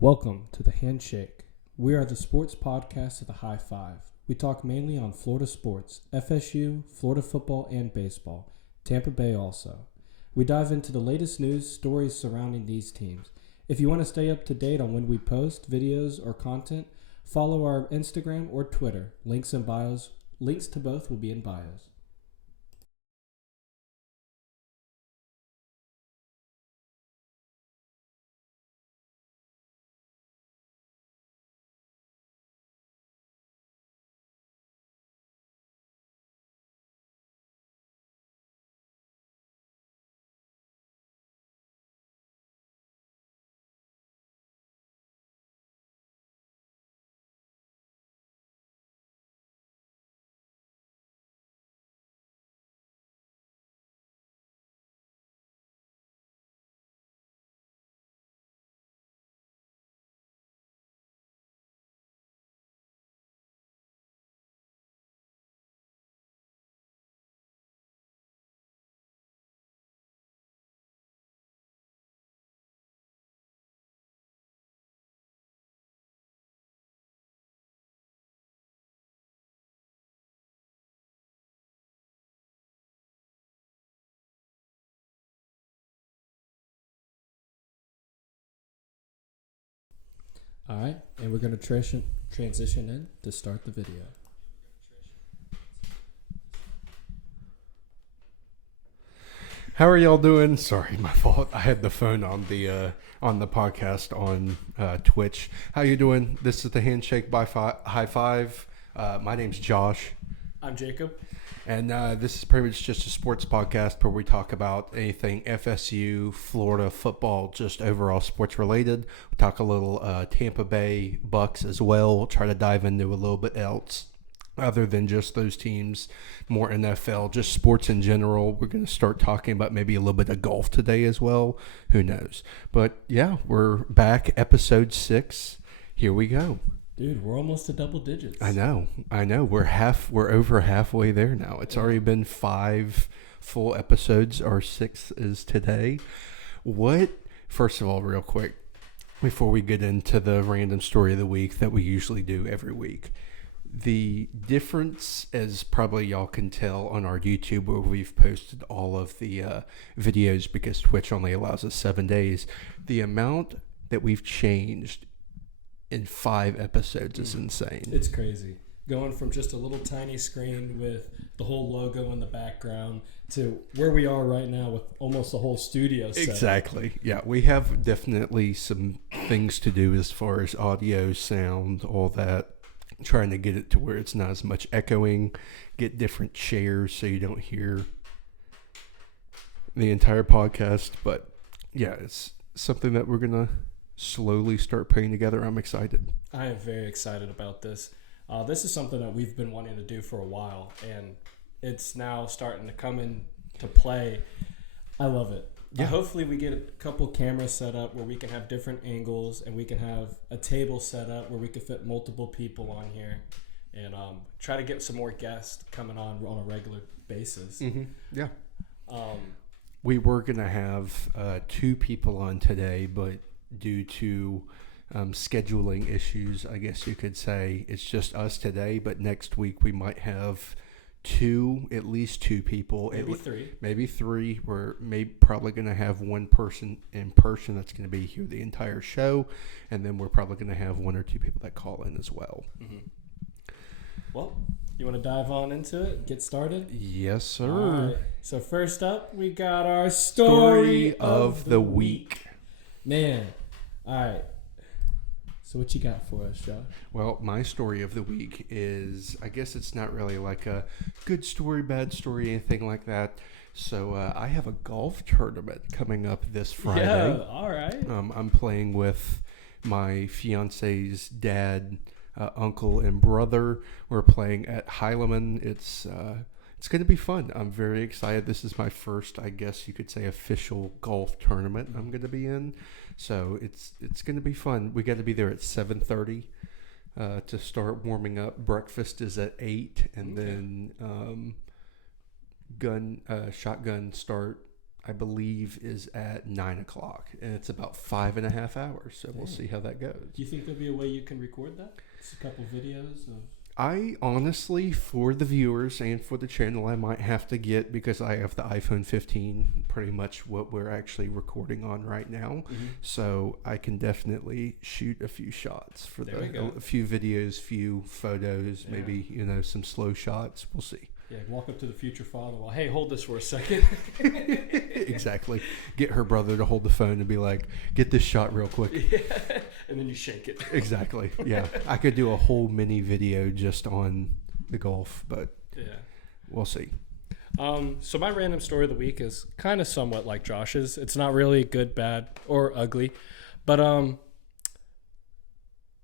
Welcome to the Handshake. We are the sports podcast of the High Five. We talk mainly on Florida sports, FSU, Florida football, and baseball. Tampa Bay also. We dive into the latest news, stories surrounding these teams. If you want to stay up to date on when we post videos or content, follow our Instagram or Twitter. Links in bios. Links to both will be in bios. All right, and we're going to transition in to start the video. How are y'all doing? Sorry, my fault. I had the phone on the podcast on Twitch. How you doing? This is the Handshake by High Five. My name's Josh, I'm Jacob. and this is pretty much just a sports podcast where we talk about anything FSU, Florida football, just overall sports related. We talk a little Tampa Bay Bucks as well. We'll try to dive into a little bit else other than just those teams, more NFL, just sports in general. We're going to start talking about maybe a little bit of golf today as well. Who knows? But yeah, we're back, episode 6. Here we go. Dude, we're almost to double digits. I know. We're over halfway there now. It's already been 5 full episodes. Our 6th is today. First of all, real quick, before we get into the random story of the week that we usually do every week, the difference, as probably y'all can tell on our YouTube, where we've posted all of the videos because Twitch only allows us 7 days, the amount that we've changed in 5 episodes is insane. It's crazy. Going from just a little tiny screen with the whole logo in the background to where we are right now with almost the whole studio set. Exactly. Yeah, we have definitely some things to do as far as audio, sound, all that. Trying to get it to where it's not as much echoing, get different chairs so you don't hear the entire podcast. But yeah, it's something that we're going to slowly start putting together. I'm excited. I am very excited about this. This is something that we've been wanting to do for a while, and it's now starting to come into play. I love it. Yeah. Hopefully we get a couple cameras set up where we can have different angles, and we can have a table set up where we can fit multiple people on here, and try to get some more guests coming on a regular basis. Mm-hmm. Yeah. We were going to have 2 people on today, but due to scheduling issues, I guess you could say, it's just us today. But next week we might have at least two people, maybe three. We're probably going to have one person in person that's going to be here the entire show, and then we're probably going to have 1 or 2 people that call in as well. Mm-hmm. Well, you want to dive on into it, get started? Yes, sir. All right. So first up, we got our story of the week. Man, all right. So what you got for us, Josh? Well, my story of the week is, I guess it's not really like a good story, bad story, anything like that. So I have a golf tournament coming up this Friday. Yeah, all right. I'm playing with my fiance's dad, uncle, and brother. We're playing at Heileman. It's going to be fun. I'm very excited. This is my first, I guess you could say, official golf tournament I'm going to be in. So it's going to be fun. We got to be there at 7:30 to start warming up. Breakfast is at 8, and then shotgun start I believe, is at 9 o'clock, and it's about 5.5 hours. So we'll see how that goes. Do you think there'll be a way you can record that? Just a couple videos of. I honestly, for the viewers and for the channel, I might have to get, because I have the iPhone 15, pretty much what we're actually recording on right now. Mm-hmm. So I can definitely shoot a few shots for a few videos, few photos, maybe, some slow shots. We'll see. Yeah, walk up to the future father. Well, hey, hold this for a second. Exactly. Get her brother to hold the phone and be like, get this shot real quick. Yeah. And then you shake it. Exactly. Yeah. I could do a whole mini video just on the golf, but we'll see. So my random story of the week is kind of somewhat like Josh's. It's not really good, bad, or ugly, but I'm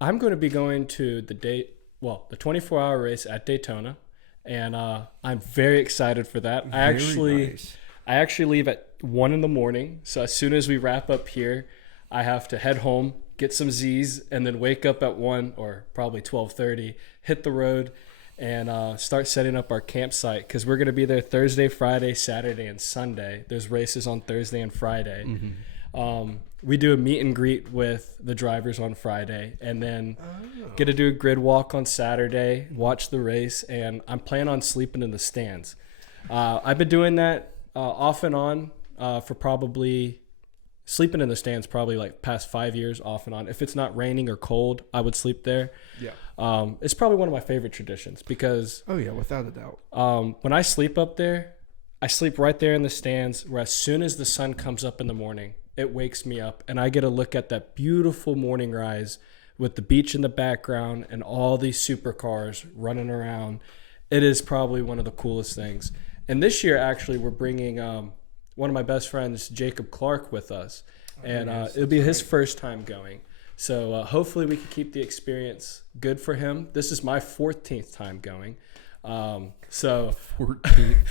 going to be going to the 24-hour race at Daytona. And I'm very excited for that. I actually leave at 1 a.m. So as soon as we wrap up here, I have to head home, get some Z's, and then wake up at 1 or probably 12:30, hit the road, and start setting up our campsite, because we're going to be there Thursday, Friday, Saturday, and Sunday. There's races on Thursday and Friday. Mm-hmm. We do a meet and greet with the drivers on Friday, and then get to do a grid walk on Saturday, watch the race, and I'm planning on sleeping in the stands. I've been doing that off and on for probably sleeping in the stands probably like past 5 years, off and on. If it's not raining or cold, I would sleep there. Yeah. It's probably one of my favorite traditions because without a doubt. When I sleep up there, I sleep right there in the stands, where as soon as the sun comes up in the morning, it wakes me up and I get a look at that beautiful morning rise with the beach in the background and all these supercars running around. It is probably one of the coolest things. And this year, actually, we're bringing one of my best friends, Jacob Clark, with us. And it'll be his first time going. So hopefully we can keep the experience good for him. This is my 14th time going. 14th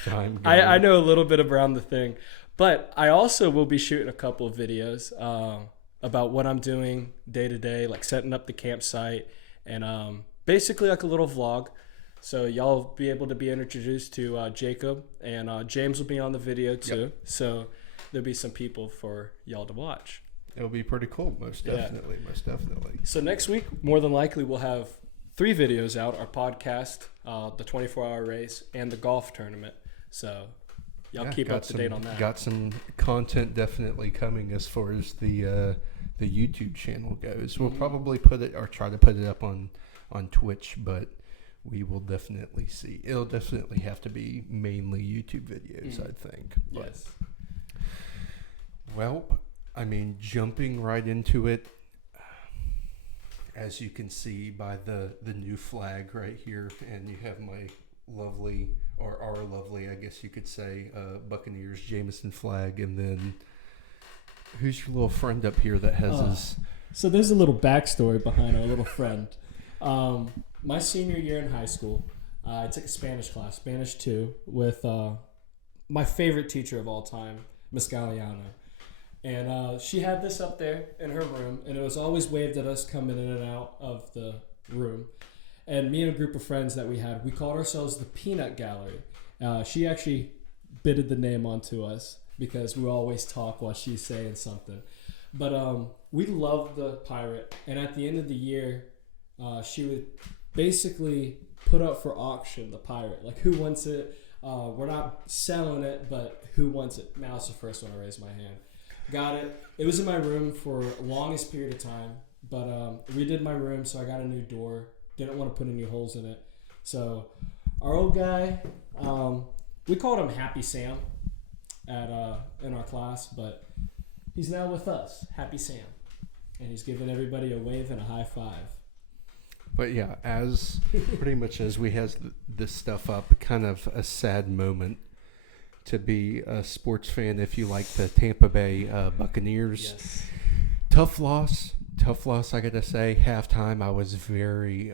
time going. I know a little bit around the thing. But I also will be shooting a couple of videos about what I'm doing day to day, like setting up the campsite, and basically like a little vlog. So y'all be able to be introduced to Jacob, and James will be on the video too. Yep. So there'll be some people for y'all to watch. It'll be pretty cool, most definitely. So next week, more than likely, we'll have 3 videos out: our podcast, the 24-hour race, and the golf tournament. So y'all keep up to date on that. Got some content definitely coming as far as the YouTube channel goes. We'll probably try to put it up on Twitch, but we will definitely see. It'll definitely have to be mainly YouTube videos, I think. But, yes. Well, I mean, jumping right into it, as you can see by the new flag right here, and you have my lovely, or our lovely, I guess you could say, Buccaneers Jameson flag, and then who's your little friend up here that has his... So there's a little backstory behind our little friend. My senior year in high school, I took a Spanish class, Spanish 2, with my favorite teacher of all time, Miss Galliano. And she had this up there in her room, and it was always waved at us coming in and out of the room. And me and a group of friends that we had, we called ourselves the Peanut Gallery. She actually bitted the name onto us because we always talk while she's saying something. But we loved the pirate, and at the end of the year, she would basically put up for auction the pirate. Like, who wants it? We're not selling it, but who wants it? I was the first one to raise my hand. Got it. It was in my room for the longest period of time, but redid my room, so I got a new door. Didn't want to put any holes in it. So our old guy, we called him Happy Sam in our class, but he's now with us, Happy Sam. And he's giving everybody a wave and a high five. But yeah, as pretty much as we has this stuff up, kind of a sad moment to be a sports fan if you like the Tampa Bay Buccaneers. Yes. Tough loss, I gotta say. Halftime, I was very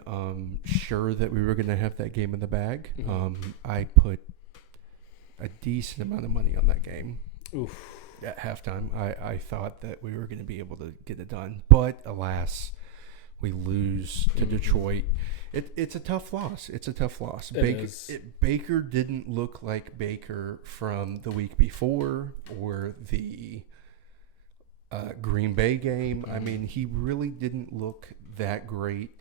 sure that we were going to have that game in the bag. Mm-hmm. I put a decent amount of money on that game. Oof. At halftime, I thought that we were going to be able to get it done. But alas, We lose to Detroit. It's a tough loss. It's a tough loss. Baker didn't look like Baker from the week before or the Green Bay game. I mean, he really didn't look that great.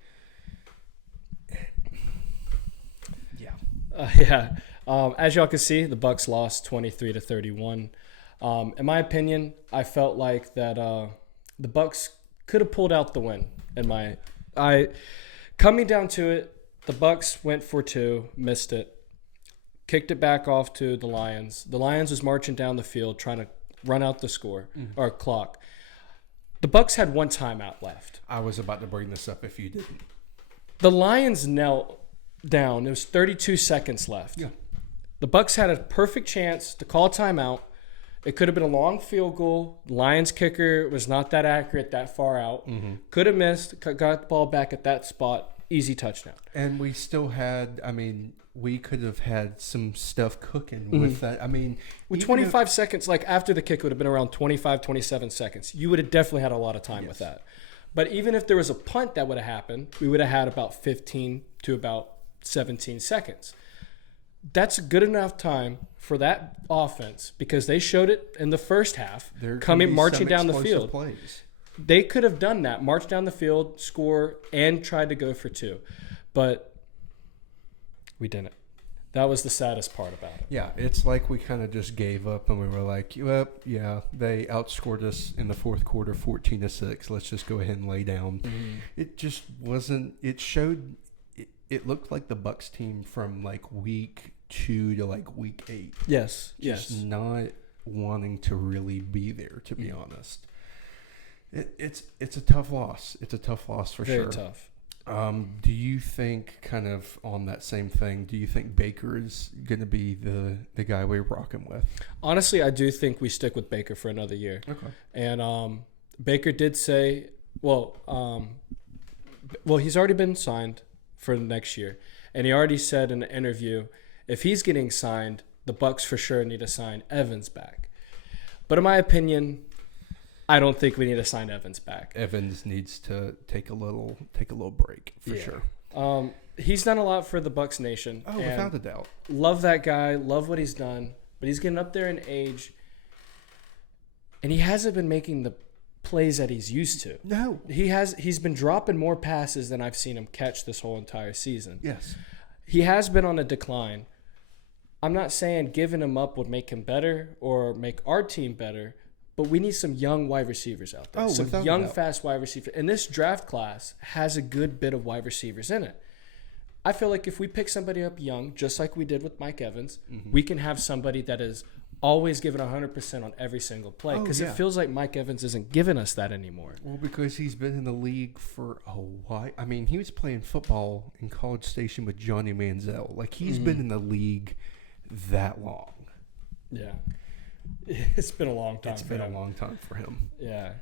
As y'all can see, the Bucs lost 23-31. In my opinion, I felt like that the Bucs could have pulled out the win. Coming down to it, the Bucs went for 2, missed it, kicked it back off to the Lions. The Lions was marching down the field trying to run out the score or clock. The Bucs had 1 timeout left. I was about to bring this up if you didn't. The Lions knelt down. There was 32 seconds left. Yeah. The Bucs had a perfect chance to call a timeout. It could have been a long field goal. Lions kicker was not that accurate that far out. Could have missed. Got the ball back at that spot. Easy touchdown. And we still had, we could have had some stuff cooking with that. With 25 seconds, like after the kick, would have been around 25, 27 seconds. You would have definitely had a lot of time with that. But even if there was a punt that would have happened, we would have had about 15 to about 17 seconds. That's good enough time for that offense because they showed it in the first half, marching down the field. Plays. They could have done that, march down the field, score, and tried to go for 2. But we didn't. That was the saddest part about it. Yeah, it's like we kind of just gave up and we were like, well, yeah, they outscored us in the fourth quarter 14-6. Let's just go ahead and lay down. It just wasn't – it looked like the Bucs team from like week 2 to like week 8. Yes. Just not wanting to really be there, to be honest. It's a tough loss. It's a tough loss for sure. Very tough. Do you think, kind of on that same thing, do you think Baker is going to be the guy we're rocking with? Honestly, I do think we stick with Baker for another year. Okay. And Baker did say, he's already been signed for next year. And he already said in an interview, if he's getting signed, the Bucs for sure need to sign Evans back. But in my opinion, I don't think we need to sign Evans back. Evans needs to take a little break for sure. He's done a lot for the Bucs nation. Oh, without a doubt. Love that guy. Love what he's done. But he's getting up there in age, and he hasn't been making the plays that he's used to. No. He's been dropping more passes than I've seen him catch this whole entire season. Yes. He has been on a decline. I'm not saying giving him up would make him better or make our team better, but we need some young wide receivers out there. Some young, fast wide receivers. And this draft class has a good bit of wide receivers in it. I feel like if we pick somebody up young, just like we did with Mike Evans, we can have somebody that is always giving 100% on every single play because it feels like Mike Evans isn't giving us that anymore. Well, because he's been in the league for a while. I mean, he was playing football in College Station with Johnny Manziel. Like, he's been in the league that long. Yeah. It's been a long time for him. It's been a long time for him. Yeah.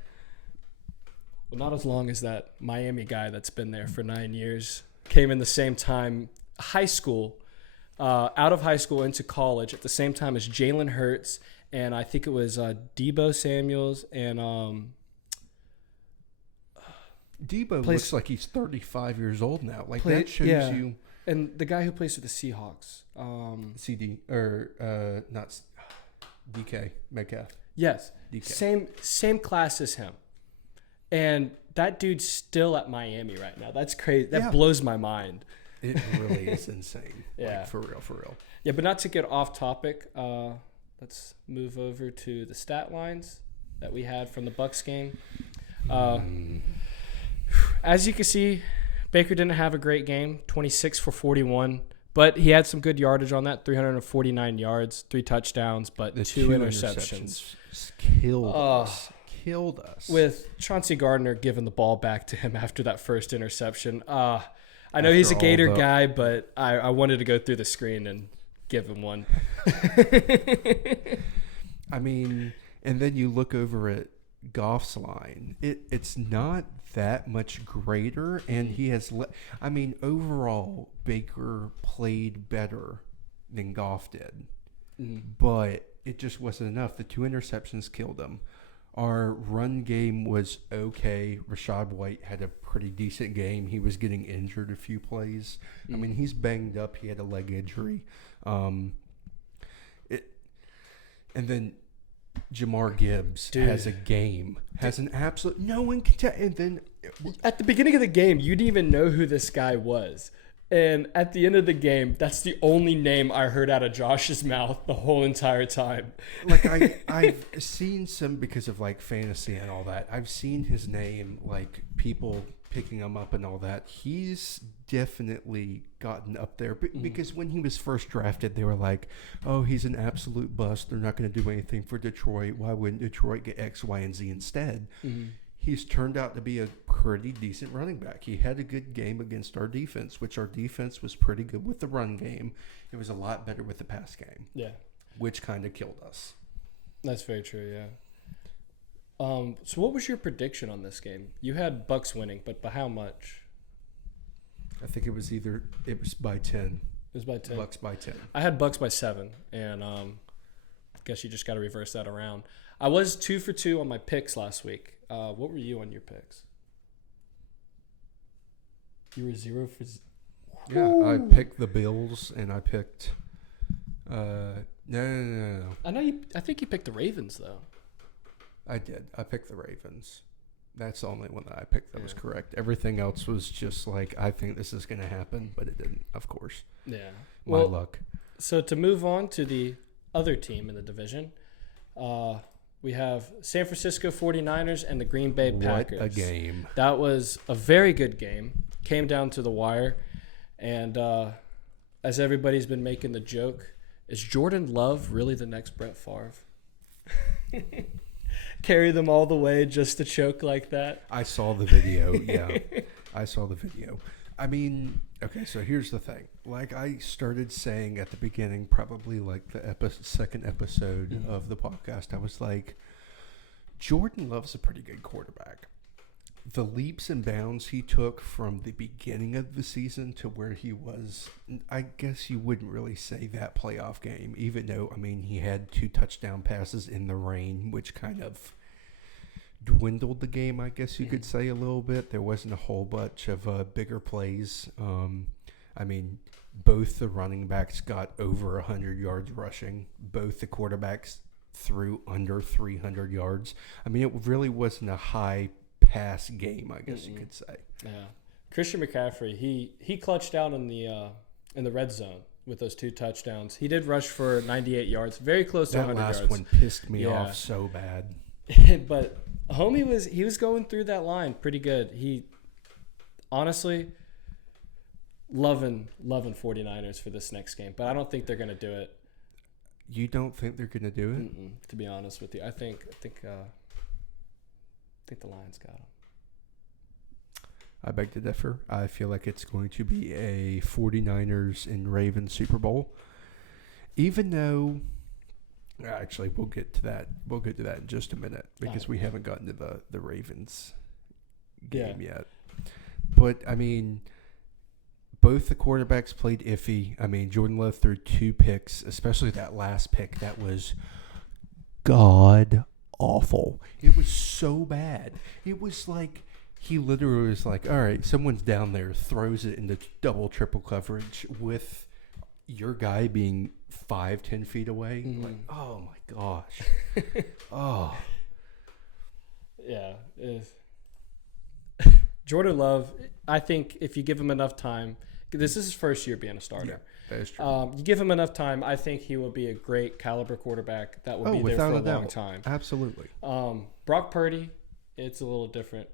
Well, not as long as that Miami guy that's been there for 9 years. Came in the same time, high school, out of high school into college at the same time as Jalen Hurts, and I think it was Deebo Samuels and Deebo looks like he's 35 years old now. Like that shows you. And the guy who plays for the Seahawks, not DK Metcalf. Yes, DK. Same class as him, and that dude's still at Miami right now. That's crazy. That blows my mind. It really is insane. Yeah. Like, for real. Yeah, but not to get off topic, let's move over to the stat lines that we had from the Bucs game. As you can see, Baker didn't have a great game, 26 for 41, but he had some good yardage on that, 349 yards, 3 touchdowns, but the two interceptions. Killed us. With Chauncey Gardner giving the ball back to him after that first interception. I know he's a Gator guy, but I wanted to go through the screen and give him one. I mean, and then you look over at Goff's line. It's not that much greater, and he has overall, Baker played better than Goff did. But it just wasn't enough. The 2 interceptions killed him. Our run game was okay. Rashad White had a pretty decent game. He was getting injured a few plays. I mean, he's banged up. He had a leg injury. And then Jamar Gibbs has a game, has an absolute no one can tell. And then at the beginning of the game, you didn't even know who this guy was. And at the end of the game, that's the only name I heard out of Josh's mouth the whole entire time. Like I've seen some, because of like fantasy and all that, I've seen his name, like people picking him up and all that. He's definitely gotten up there because when he was first drafted, they were like, oh, he's an absolute bust. They're not going to do anything for Detroit. Why wouldn't Detroit get X, Y, and Z instead? He's turned out to be a pretty decent running back. He had a good game against our defense, which our defense was pretty good with the run game. It was a lot better with the pass game. Yeah. Which kind of killed us. That's very true, yeah. So what was your prediction on this game? You had Bucks winning, but by how much? I think it was by 10. It was by 10? Bucks by 10. I had Bucks by 7, and I guess you just got to reverse that around. I was 2 for 2 on my picks last week. What were you on your picks? You were 0 for 0. Yeah, I picked the Bills, and I picked no. I think you picked the Ravens though. I did. I picked the Ravens. That's the only one that I picked that was correct. Everything else was just like, I think this is going to happen, but it didn't, of course. Yeah. My luck. So to move on to the other team in the division, we have San Francisco 49ers and the Green Bay Packers. What a game. That was a very good game. Came down to the wire. And as everybody's been making the joke, is Jordan Love really the next Brett Favre? Carry them all the way just to choke like that? I saw the video, yeah. I saw the video. I mean, okay, so here's the thing. Like I started saying at the beginning, probably like the second episode of the podcast, I was like, Jordan Love's a pretty good quarterback. The leaps and bounds he took from the beginning of the season to where he was, I guess you wouldn't really say that playoff game, even though, I mean, he had 2 touchdown passes in the rain, which kind of dwindled the game, I guess you could say a little bit. There wasn't a whole bunch of bigger plays. I mean, both the running backs got over 100 yards rushing. Both the quarterbacks threw under 300 yards. I mean, it really wasn't a high pass game, I guess you could say. Yeah, Christian McCaffrey, he clutched out in the red zone with those 2 touchdowns. He did rush for 98 yards, very close to 100 yards. That last one pissed me off so bad. But homie was going through that line pretty good. He honestly loving 49ers for this next game, but I don't think they're going to do it. You don't think they're going to do it? To be honest with you, I think the Lions got them. I beg to differ. I feel like it's going to be a 49ers and Ravens Super Bowl. Even though, actually, we'll get to that. We'll get to that in just a minute because we haven't gotten to the Ravens game yet. But, I mean, both the quarterbacks played iffy. I mean, Jordan Love threw 2 picks, especially that last pick. That was god awful. It was so bad. It was like he literally was like, all right, someone's down there, throws it into double, triple coverage with your guy being 5-10 feet away. Like, oh my gosh. Oh. Yeah. Jordan Love, I think if you give him enough time, this is his first year being a starter. Yeah, that is true. You give him enough time, I think he will be a great caliber quarterback that will be there for a long time. Absolutely. Brock Purdy, it's a little different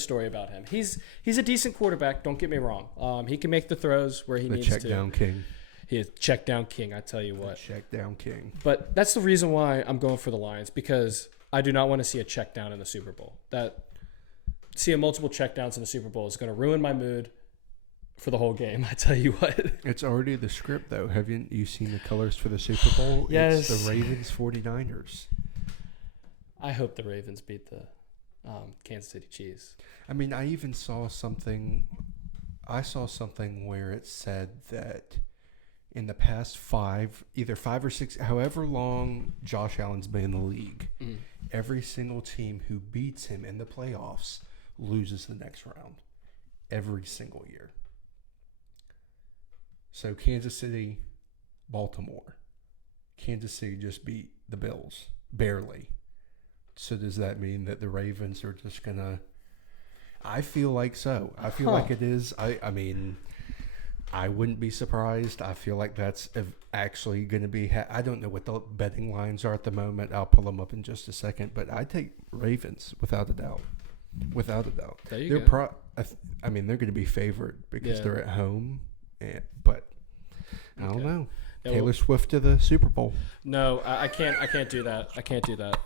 story about him. He's a decent quarterback, don't get me wrong. He can make the throws where he needs to. The check down king. He is check down king, I tell you what. Check down king. But that's the reason why I'm going for the Lions, because I do not want to see a check down in the Super Bowl. Seeing multiple check downs in the Super Bowl is going to ruin my mood for the whole game, I tell you what. It's already the script, though. Haven't you seen the colors for the Super Bowl? Yes. It's the Ravens 49ers. I hope the Ravens beat the Kansas City Chiefs. I mean, I even saw something. I saw something where it said that in the past either 5 or 6, however long Josh Allen's been in the league, every single team who beats him in the playoffs loses the next round. Every single year. So Kansas City, Baltimore. Kansas City just beat the Bills. Barely. So does that mean that the Ravens are just going to... I feel like so. I feel like it is. I mean... I wouldn't be surprised. I feel like that's actually going to be... I don't know what the betting lines are at the moment. I'll pull them up in just a second. But I take Ravens without a doubt. Without a doubt. There you go. I mean, they're going to be favored because they're at home. But I don't know. Yeah, Taylor Swift to the Super Bowl. No, I can't do that. I can't do that.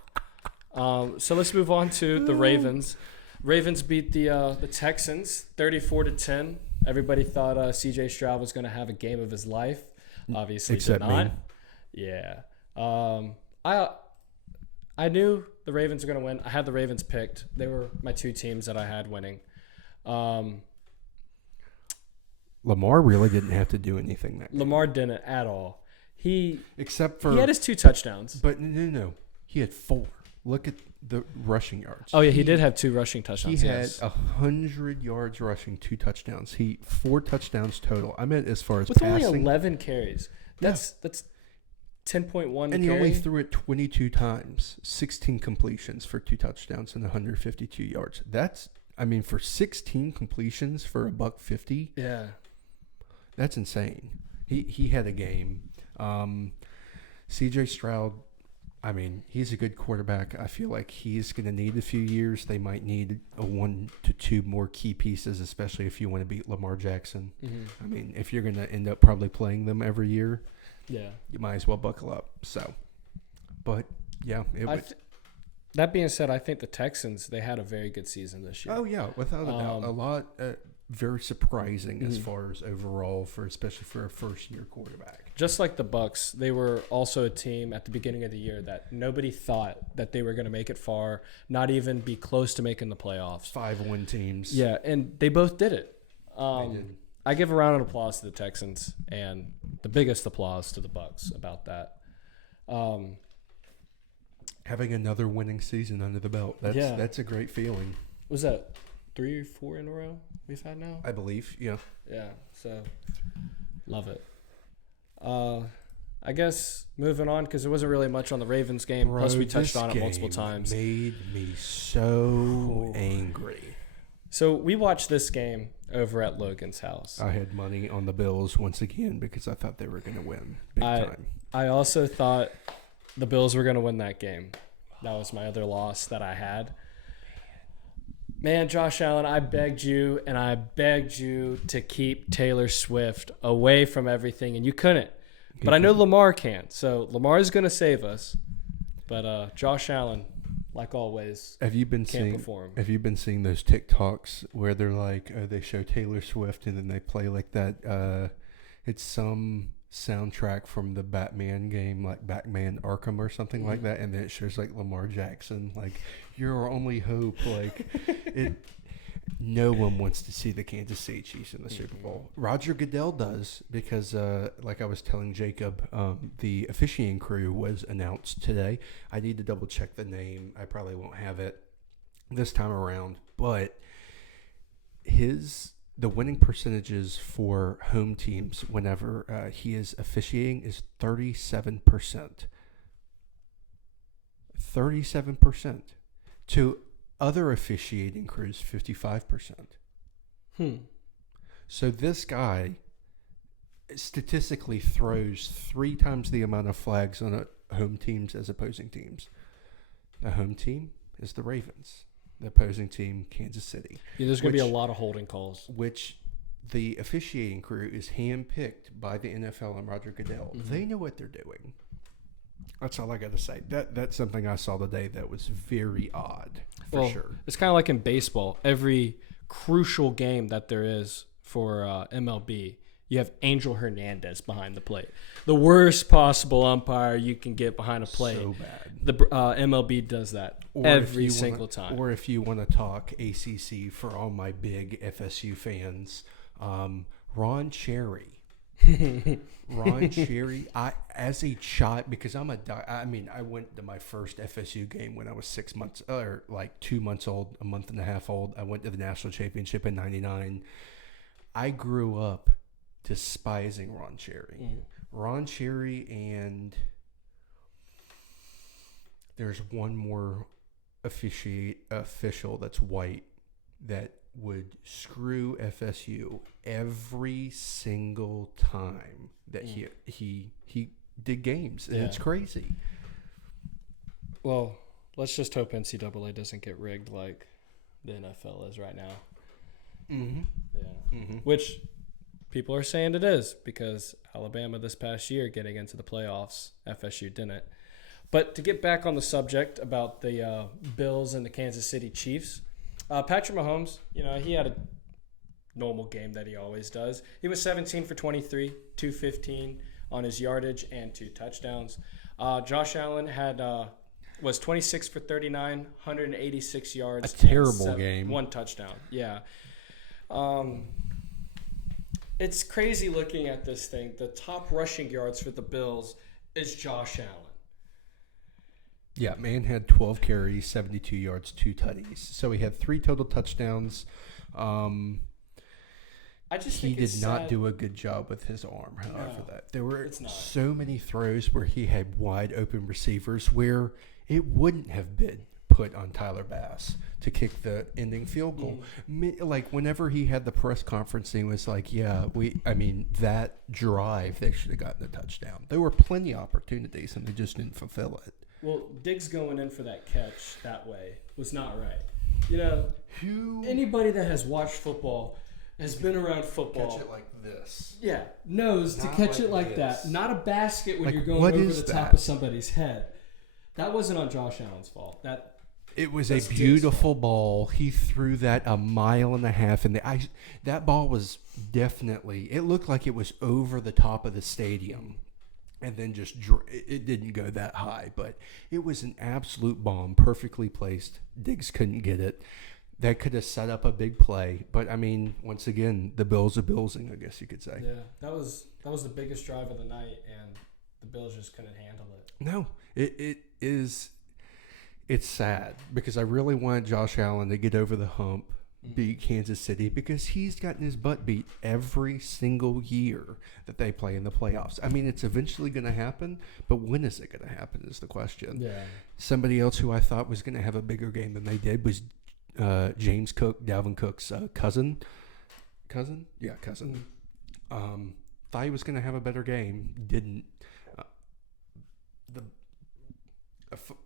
So let's move on to the Ravens. Ravens beat the Texans 34-10. Everybody thought C.J. Stroud was going to have a game of his life. Obviously, except did not. me. Yeah. I knew the Ravens were going to win. I had the Ravens picked. They were my two teams that I had winning. Lamar really didn't have to do anything that game. Lamar didn't at all. Except for... He had his 2 touchdowns. But no. He had 4. Look at the rushing yards. Oh, yeah, he did have 2 rushing touchdowns. He had 100 yards rushing, 2 touchdowns. 4 touchdowns total. I meant as far as with passing. only 11 carries. That's 10.1 and he carry. only threw it 22 times, 16 completions for 2 touchdowns and 152 yards. That's, I mean, for 16 completions for $150. Yeah. That's insane. He had a game. C.J. Stroud, I mean, he's a good quarterback. I feel like he's going to need a few years. They might need 1 to 2 more key pieces, especially if you want to beat Lamar Jackson. Mm-hmm. I mean, if you're going to end up probably playing them every year, you might as well buckle up. So, but yeah, that being said, I think the Texans, they had a very good season this year. Oh yeah, without a doubt, a lot. Very surprising as far as overall, especially for a first-year quarterback. Just like the Bucs, they were also a team at the beginning of the year that nobody thought that they were going to make it far, not even be close to making the playoffs. 5-1 teams. Yeah, and they both did it. They did. I give a round of applause to the Texans and the biggest applause to the Bucs about that. Having another winning season under the belt, that's a great feeling. Was that 3 or 4 in a row we've had now? I believe, yeah. Yeah, so love it. I guess moving on, because there wasn't really much on the Ravens game. Bro, plus, we touched on it multiple times. Made me so angry. So we watched this game over at Logan's house. I had money on the Bills once again because I thought they were going to win big time. I also thought the Bills were going to win that game. That was my other loss that I had. Man, Josh Allen, I begged you to keep Taylor Swift away from everything, and you couldn't. But I know Lamar can, so Lamar's going to save us. But Josh Allen, like always, can't perform. Have you been seeing those TikToks where they're like, they show Taylor Swift and then they play like that? It's some soundtrack from the Batman game, like Batman Arkham or something like that, and then it shows like Lamar Jackson, like, you're our only hope. Like, no one wants to see the Kansas City Chiefs in the Super Bowl. Roger Goodell does, because like I was telling Jacob, the officiating crew was announced today. I need to double check the name. I probably won't have it this time around, but the winning percentages for home teams whenever he is officiating is 37%. 37%. To other officiating crews, 55%. So this guy statistically throws 3 times the amount of flags on home teams as opposing teams. The home team is the Ravens. The opposing team, Kansas City. Yeah, there's going to be a lot of holding calls. Which the officiating crew is handpicked by the NFL and Roger Goodell. Mm-hmm. They know what they're doing. That's all I got to say. That's something I saw today that was very odd, for sure. It's kind of like in baseball. Every crucial game that there is for MLB, you have Angel Hernandez behind the plate. The worst possible umpire you can get behind a plate. So bad. The MLB does that every single time. Or if you want to talk ACC for all my big FSU fans, Ron Cherry Ron Cherry, as a child, because I went to my first FSU game when I was 6 months, or like 2 months old, a month and a half old. I went to the national championship in '99. I grew up despising Ron Cherry. Ron Cherry, and there's one more official that's white that would screw FSU every single time that he did games, and it's crazy. Well, let's just hope NCAA doesn't get rigged like the NFL is right now. Mm-hmm. Yeah. Mm-hmm. Which people are saying it is, because Alabama this past year getting into the playoffs, FSU didn't. But to get back on the subject about the Bills and the Kansas City Chiefs, Patrick Mahomes, he had a normal game that he always does. He was 17 for 23, 215 on his yardage and 2 touchdowns. Josh Allen was 26 for 39, 186 yards. A terrible game. 1 touchdown. Yeah. It's crazy looking at this thing. The top rushing yards for the Bills is Josh Allen. Yeah, man had 12 carries, 72 yards, 2 tutties. So he had 3 total touchdowns. He did not do a good job with his arm, however, there were so many throws where he had wide open receivers where it wouldn't have been put on Tyler Bass to kick the ending field goal. Like whenever he had the press conference, he was like, that drive, they should have gotten a touchdown. There were plenty of opportunities and they just didn't fulfill it. Well, Diggs going in for that catch that way was not right. Anybody that has watched football, has been around football. Catch it like this. Yeah, knows to catch it like that. Not a basket when you're going over the top of somebody's head. That wasn't on Josh Allen's fault. It was a beautiful ball. He threw that a mile and a half, and that ball was definitely. It looked like it was over the top of the stadium, and then it didn't go that high, but it was an absolute bomb, perfectly placed. Diggs couldn't get it. That could have set up a big play, but once again, the Bills are Billsing, I guess you could say. Yeah, that was the biggest drive of the night, and the Bills just couldn't handle it. No, it's sad because I really wanted Josh Allen to get over the hump, beat Kansas City, because he's gotten his butt beat every single year that they play in the playoffs. It's eventually going to happen, but when is it going to happen is the question. Yeah. Thought else who I thought was going to have a bigger game than they did was James Cook, Dalvin Cook's cousin. Yeah, cousin. Thought he was going to have a better game. Didn't.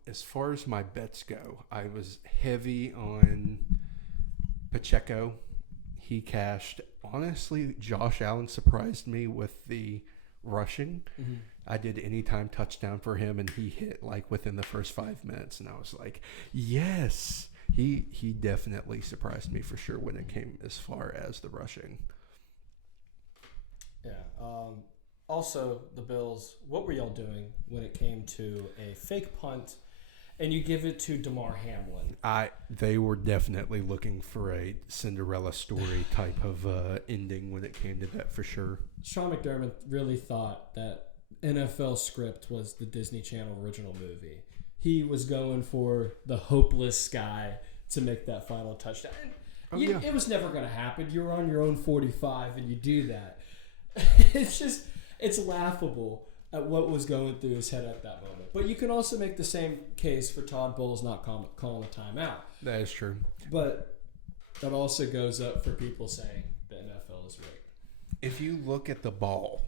As far as my bets go, I was heavy on Pacheco. He cashed. Honestly, Josh Allen surprised me with the rushing. Mm-hmm. I did anytime touchdown for him, and he hit within the first 5 minutes, and I was like, yes. He definitely surprised me for sure when it came as far as the rushing. Yeah. Also, the Bills, what were y'all doing when it came to a fake punt and you give it to DeMar Hamlin? They were definitely looking for a Cinderella story type of ending when it came to that for sure. Sean McDermott really thought that NFL script was the Disney Channel original movie. He was going for the hopeless guy to make that final touchdown. It was never going to happen. You're on your own 45 and you do that. It's laughable at what was going through his head at that moment. But you can also make the same case for Todd Bowles not calling a timeout. That is true. But that also goes up for people saying the NFL is rigged. If you look at the ball,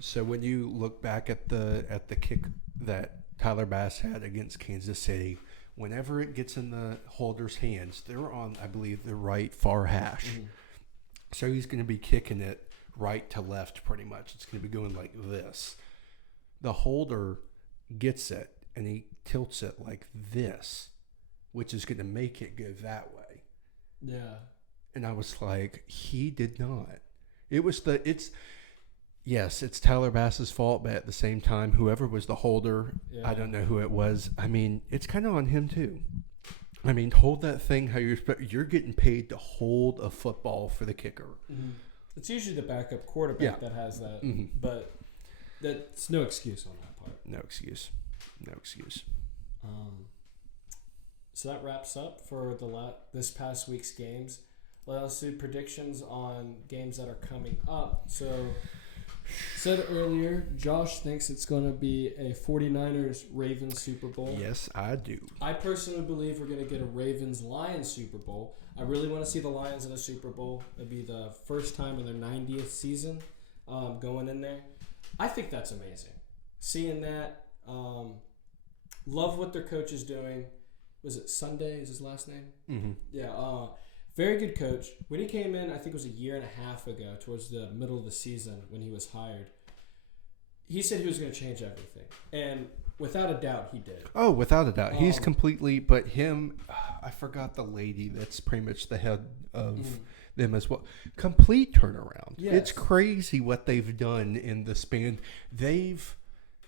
so when you look back at the kick that Tyler Bass had against Kansas City, whenever it gets in the holder's hands, they're on, I believe, the right far hash. Mm-hmm. So he's going to be kicking it right to left pretty much. It's going to be going like this. The holder gets it, and he tilts it like this, which is going to make it go that way. Yeah. And I was like, he did not. Yes, it's Tyler Bass's fault, but at the same time, whoever was the holder, I don't know who it was. It's kind of on him too. Hold that thing how you're getting paid to hold a football for the kicker. Mm-hmm. It's usually the backup quarterback that has that, but that's no excuse on that part. No excuse. No excuse. So that wraps up for this past week's games. Let us do predictions on games that are coming up. So, said earlier, Josh thinks it's going to be a 49ers-Ravens Super Bowl. Yes, I do. I personally believe we're going to get a Ravens-Lions Super Bowl. I really want to see the Lions in a Super Bowl. It'll be the first time in their 90th season going in there. I think that's amazing. Seeing that, love what their coach is doing. Was it Sunday is his last name? Mm-hmm. Yeah, very good coach. When he came in, I think it was a year and a half ago, towards the middle of the season when he was hired, he said he was going to change everything. And without a doubt, he did. Oh, without a doubt. He's completely, but him, I forgot the lady that's pretty much the head of them as well. Complete turnaround. Yes. It's crazy what they've done in the span. They've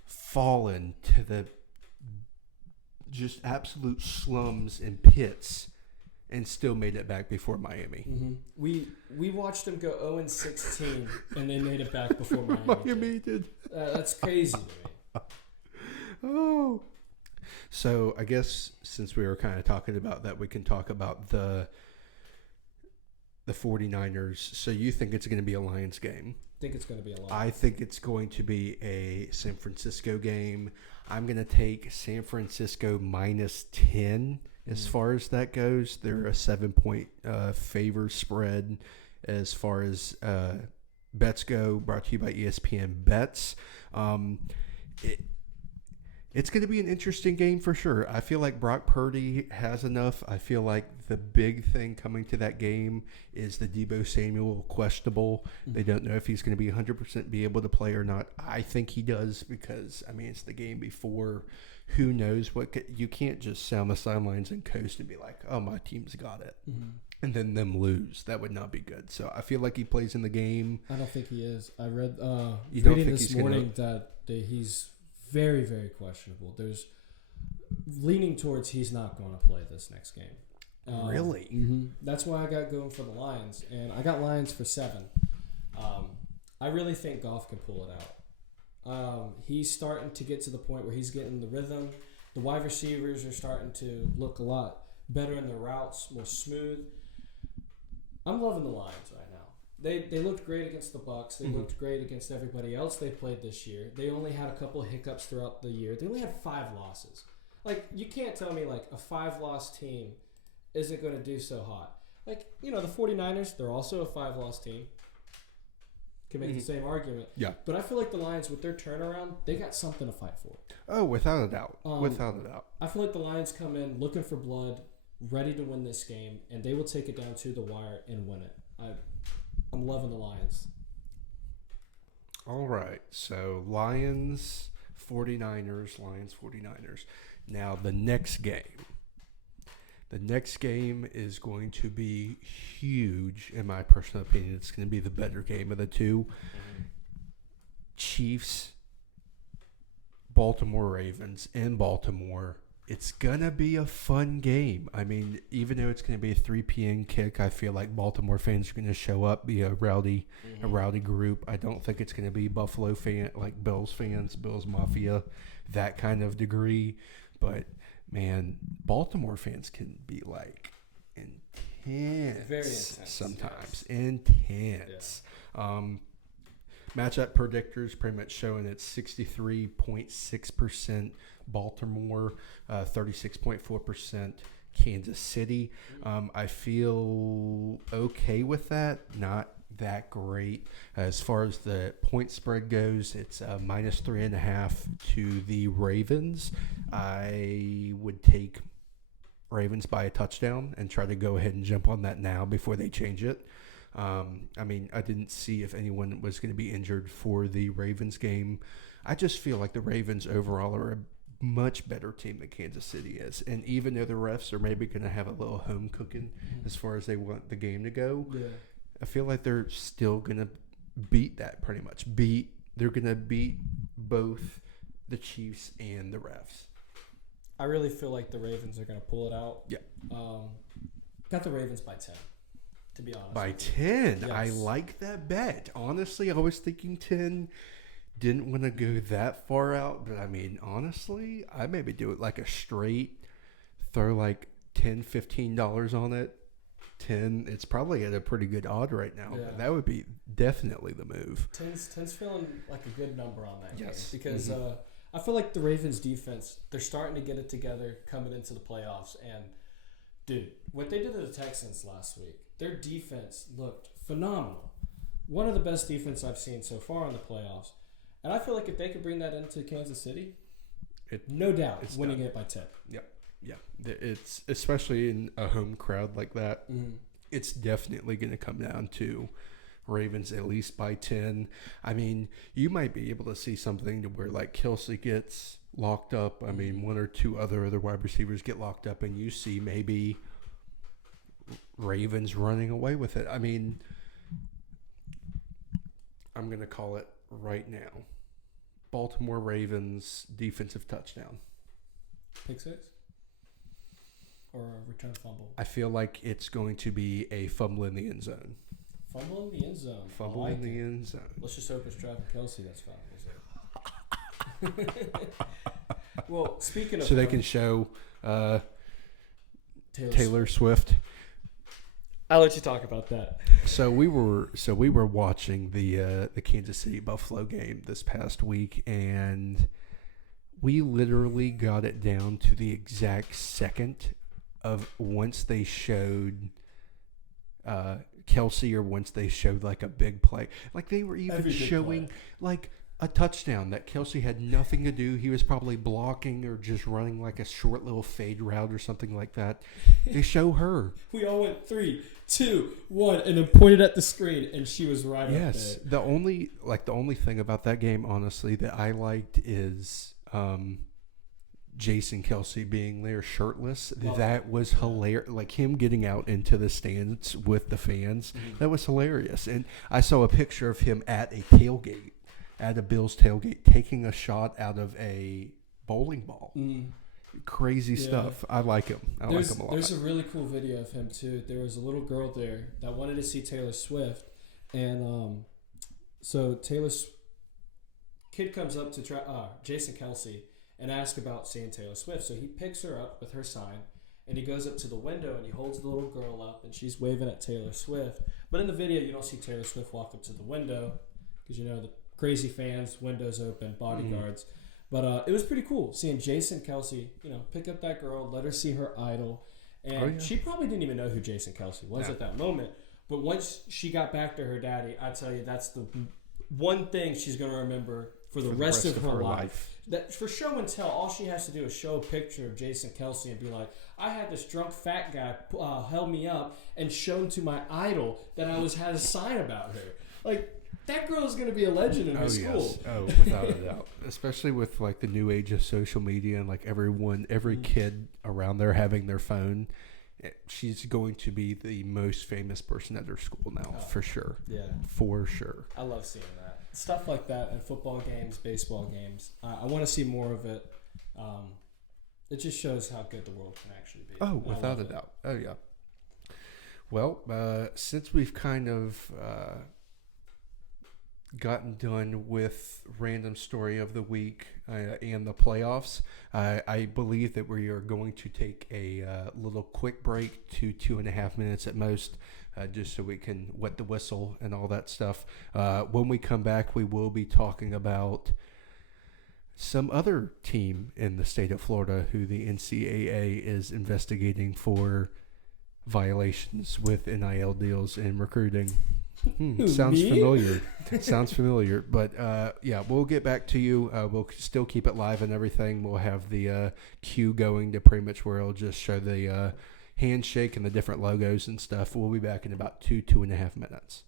fallen to the just absolute slums and pits and still made it back before Miami. Mm-hmm. We watched them go 0-16 and they made it back before Miami did. That's crazy to me. Oh. So I guess since we were kind of talking about that, we can talk about the 49ers. So you think it's going to be a Lions game? I think it's going to be a lot. I think it's going to be a San Francisco game. I'm going to take San Francisco -10 as far as that goes. They're a 7-point favor spread as far as bets go, brought to you by ESPN Bets. It's going to be an interesting game for sure. I feel like Brock Purdy has enough. I feel like the big thing coming to that game is the Deebo Samuel questionable. They don't know if he's going to be 100% be able to play or not. I think he does because, I mean, it's the game before. Who knows you can't just sit on the sidelines and coast and be like, oh, my team's got it. And then them lose. That would not be good. So I feel like he plays in the game. I don't think he is. I read You don't reading think this he's morning that he's very, very questionable. There's leaning towards he's not going to play this next game. Really? Mm-hmm. That's why I got going for the Lions, and I got Lions for 7. I really think Goff can pull it out. He's starting to get to the point where he's getting the rhythm. The wide receivers are starting to look a lot better in their routes, more smooth. I'm loving the Lions right now. They looked great against the Bucs. They looked great against everybody else they played this year. They only had a couple of hiccups throughout the year. They only had 5 losses. Like, you can't tell me, like, a 5-loss team isn't going to do so hot. Like, you know, the 49ers, they're also a 5-loss team. Can make the same argument. Yeah. But I feel like the Lions, with their turnaround, they got something to fight for. Oh, without a doubt. Without a doubt. I feel like the Lions come in looking for blood, ready to win this game, and they will take it down to the wire and win it. I'm loving the Lions. All right. So Lions, 49ers. Now the next game. The next game is going to be huge, in my personal opinion. It's going to be the better game of the two. Chiefs, Baltimore Ravens in Baltimore. It's going to be a fun game. I mean, even though it's going to be a 3 p.m. kick, I feel like Baltimore fans are going to show up, be a rowdy group. I don't think it's going to be Buffalo fan, like Bills fans, Bills Mafia, that kind of degree. But, man, Baltimore fans can be, like, intense. Very intense. Sometimes. Yes. Intense. Yeah. Matchup predictors pretty much showing it's 63.6% Baltimore, 36.4% Kansas City. I feel okay with that. Not that great. As far as the point spread goes, it's -3.5 to the Ravens. I would take Ravens by a touchdown and try to go ahead and jump on that now before they change it. I mean, I didn't see if anyone was going to be injured for the Ravens game. I just feel like the Ravens overall are a much better team than Kansas City is. And even though the refs are maybe going to have a little home cooking as far as they want the game to go, I feel like they're still going to beat that pretty much. They're going to beat both the Chiefs and the refs. I really feel like the Ravens are going to pull it out. Yeah. Got the Ravens by 10. to be honest. By 10. Yes. I like that bet. Honestly, I was thinking 10. Didn't want to go that far out, but I mean, honestly, I maybe do it like a straight, throw like $10, $15 on it. 10, it's probably at a pretty good odd right now. Yeah. But that would be definitely the move. 10's feeling like a good number on that Yes. game because I feel like the Ravens defense, they're starting to get it together coming into the playoffs. And, dude, what they did to the Texans last week, their defense looked phenomenal. One of the best defense I've seen so far in the playoffs. And I feel like if they could bring that into Kansas City, no doubt winning it by 10. Yep. Yeah. It's especially in a home crowd like that. Mm-hmm. It's definitely going to come down to Ravens at least by 10. I mean, you might be able to see something to where like Kelsey gets locked up. I mean, one or two other wide receivers get locked up, and you see maybe Ravens running away with it. I mean, I'm going to call it right now. Baltimore Ravens defensive touchdown. Pick six? Or a return fumble? I feel like it's going to be a fumble in the end zone. Fumble in the end zone. Fumble I like in the it. end zone. Let's just hope it's Travis Kelsey that's found. Well, speaking of... So they can show Taylor Taylor Swift. I'll let you talk about that. So we were watching the Kansas City Buffalo game this past week, and we literally got it down to the exact second of once they showed Kelsey, or once they showed like a big play. Like they were even showing like a touchdown that Kelsey had nothing to do. He was probably blocking or just running like a short little fade route or something like that. They show her. We all went 3, 2, 1, and then pointed at the screen, and she was right up there. Yes, the only thing about that game, honestly, that I liked is Jason Kelsey being there shirtless. That was hilarious. Like him getting out into the stands with the fans. Mm-hmm. That was hilarious. And I saw a picture of him at a tailgate, at a Bills tailgate, taking a shot out of a bowling ball. Crazy stuff. I like him. I like him a lot. There's a really cool video of him too. There was a little girl there that wanted to see Taylor Swift, and so Taylor's kid comes up to Jason Kelsey and asks about seeing Taylor Swift. So he picks her up with her sign, and he goes up to the window and he holds the little girl up, and she's waving at Taylor Swift. But in the video, you don't see Taylor Swift walk up to the window because the crazy fans, windows open, bodyguards. But it was pretty cool seeing Jason Kelsey, pick up that girl, let her see her idol. And she probably didn't even know who Jason Kelsey was at that moment. But once she got back to her daddy, I tell you, that's the one thing she's going to remember for the rest of her life. That for show and tell, all she has to do is show a picture of Jason Kelsey and be like, I had this drunk fat guy held me up and shown to my idol that I had a sign about her. Like, that girl is going to be a legend in her school. Yes. Oh, without a doubt. Especially with like the new age of social media and like every kid around there having their phone. She's going to be the most famous person at her school now, for sure. Yeah. For sure. I love seeing that. Stuff like that in football games, baseball games. I want to see more of it. It just shows how good the world can actually be. Oh, without a doubt. Oh, yeah. Well, since we've kind of gotten done with random story of the week and the playoffs, I believe that we are going to take a little quick break to 2.5 minutes at most, just so we can wet the whistle and all that stuff. When we come back, we will be talking about some other team in the state of Florida who the NCAA is investigating for violations with NIL deals and recruiting. Sounds familiar. Sounds familiar. But yeah, we'll get back to you. We'll still keep it live and everything. We'll have the queue going to pretty much where it'll just show the handshake and the different logos and stuff. We'll be back in about 2.5 minutes.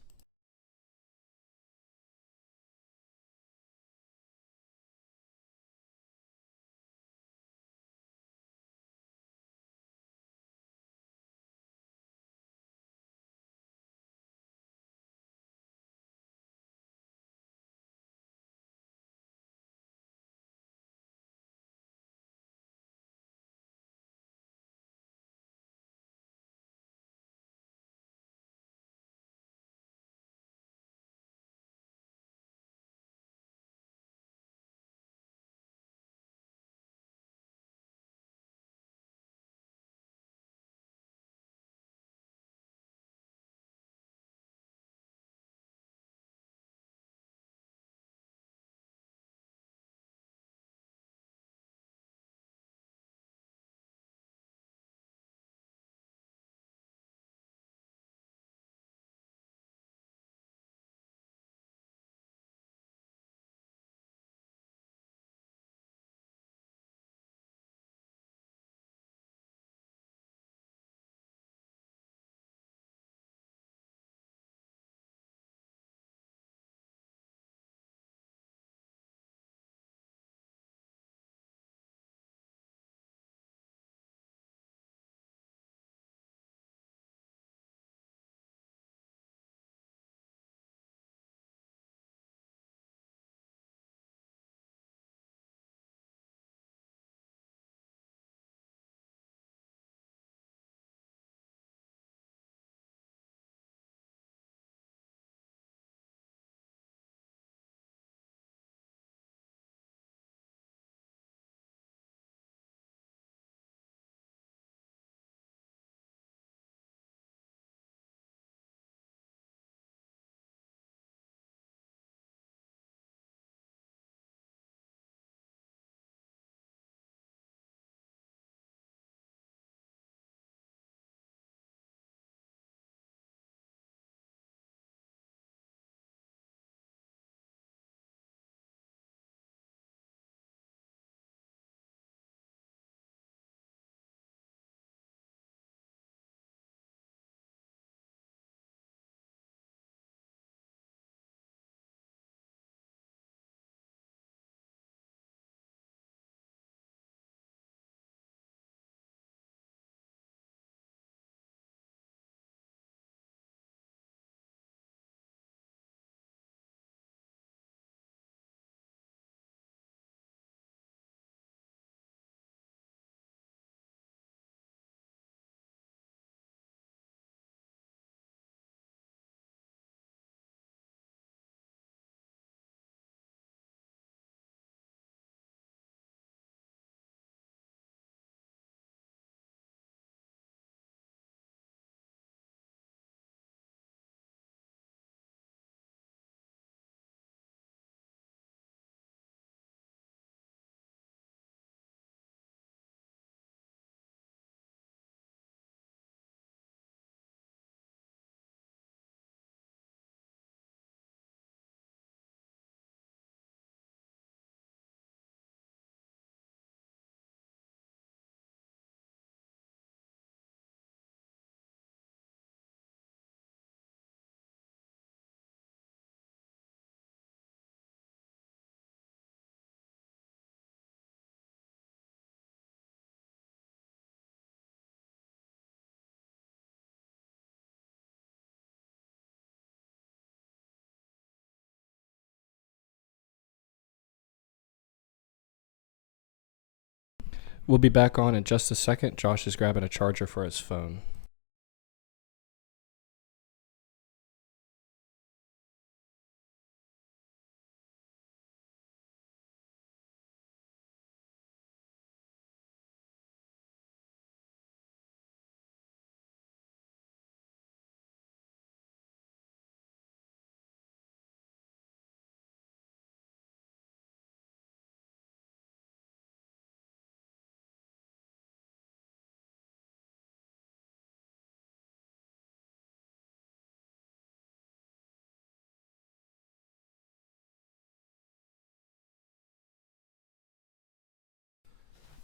We'll be back on in just a second. Josh is grabbing a charger for his phone.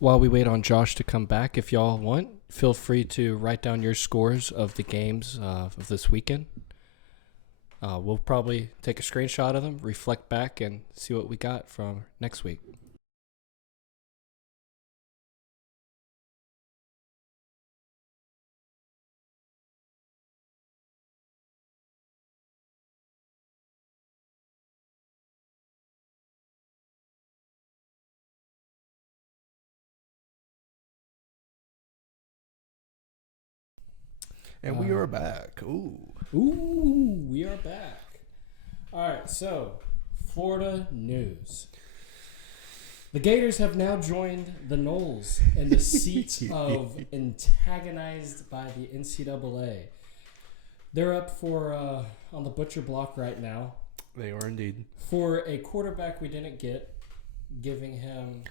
While we wait on Josh to come back, if y'all want, feel free to write down your scores of the games of this weekend. We'll probably take a screenshot of them, reflect back, and see what we got from next week. And we are back. Ooh. We are back. All right, so Florida news. The Gators have now joined the Noles in the seat of antagonized by the NCAA. They're up for on the butcher block right now. They are indeed. For a quarterback we didn't get, giving him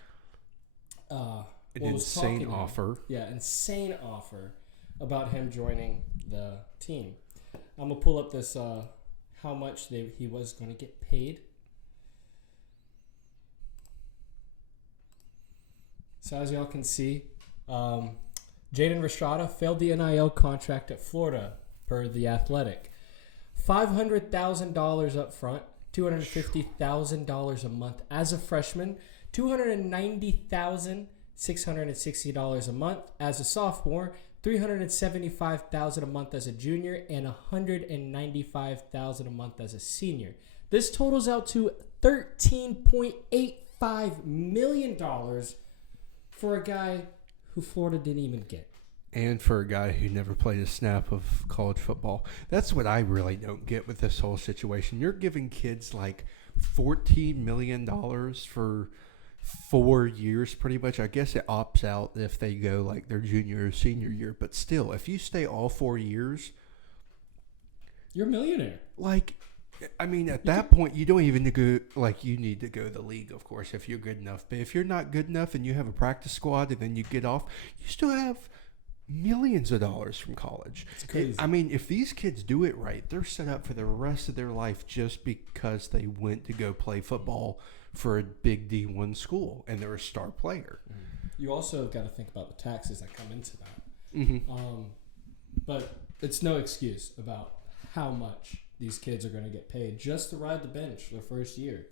an insane offer. Insane offer about him joining the team. I'm going to pull up this how much he was going to get paid. So as y'all can see, Jaden Rashada failed the NIL contract at Florida per The Athletic. $500,000 up front, $250,000 a month as a freshman, $290,660 a month as a sophomore, $375,000 a month as a junior, and $195,000 a month as a senior. This totals out to $13.85 million for a guy who Florida didn't even get. And for a guy who never played a snap of college football. That's what I really don't get with this whole situation. You're giving kids like $14 million for 4 years pretty much. I guess it opts out if they go like their junior or senior year. But still, if you stay all 4 years, you're a millionaire. Like, I mean, at that point, you don't even go, like, you need to go to the league, of course, if you're good enough. But if you're not good enough and you have a practice squad and then you get off, you still have millions of dollars from college. It's crazy. I mean, if these kids do it right, they're set up for the rest of their life just because they went to go play football for a big D1 school and they're a star player. You also got to think about the taxes that come into that. Mm-hmm. But it's no excuse about how much these kids are going to get paid just to ride the bench their first year.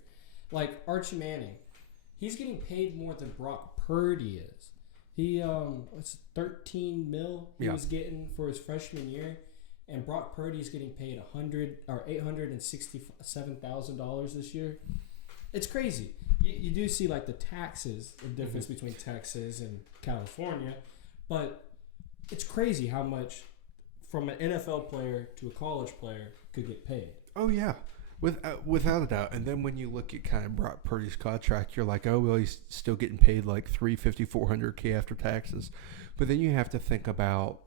Like Archie Manning, he's getting paid more than Brock Purdy is. He it's $13 million he was getting for his freshman year, and Brock Purdy's getting paid $867,000 this year. It's crazy. You do see like the taxes, the difference between Texas and California, but it's crazy how much from an NFL player to a college player could get paid. Oh yeah, without a doubt. And then when you look at kind of Brock Purdy's contract, you're like, oh well, he's still getting paid like $350,000, $400,000 after taxes. But then you have to think about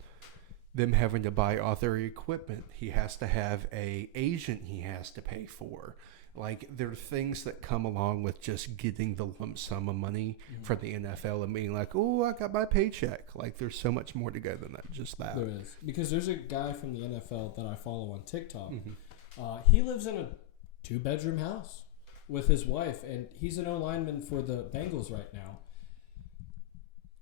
them having to buy all their equipment. He has to have a agent he has to pay for. Like, there are things that come along with just getting the lump sum of money from the NFL and being like, oh, I got my paycheck. Like, there's so much more to go than that, just that. There is. Because there's a guy from the NFL that I follow on TikTok. He lives in a 2-bedroom house with his wife, and he's an O-lineman for the Bengals right now.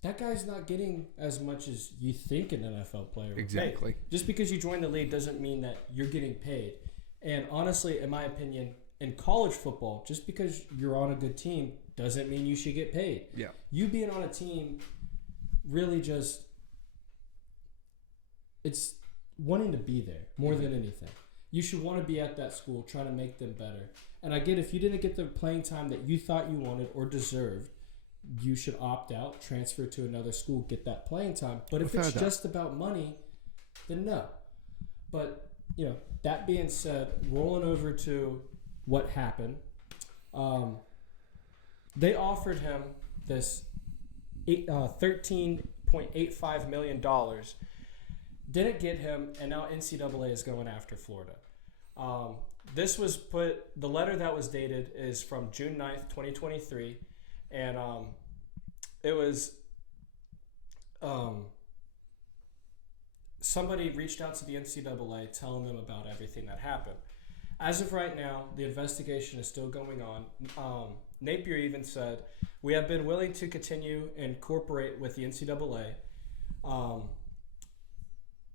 That guy's not getting as much as you think an NFL player would. Exactly. Just because you join the league doesn't mean that you're getting paid. And honestly, in my opinion, in college football, just because you're on a good team doesn't mean you should get paid. Yeah. You being on a team really just, it's wanting to be there more than anything. You should want to be at that school, trying to make them better. And I get if you didn't get the playing time that you thought you wanted or deserved, you should opt out, transfer to another school, get that playing time. But if Without it's a doubt. just about money, then no. But, that being said, rolling over to what happened, they offered him this $13.85 million. Didn't get him, and now NCAA is going after Florida. This was the letter that was dated is from June 9th, 2023, and it was somebody reached out to the NCAA telling them about everything that happened. As of right now, the investigation is still going on. Napier even said, "We have been willing to continue and cooperate with the NCAA.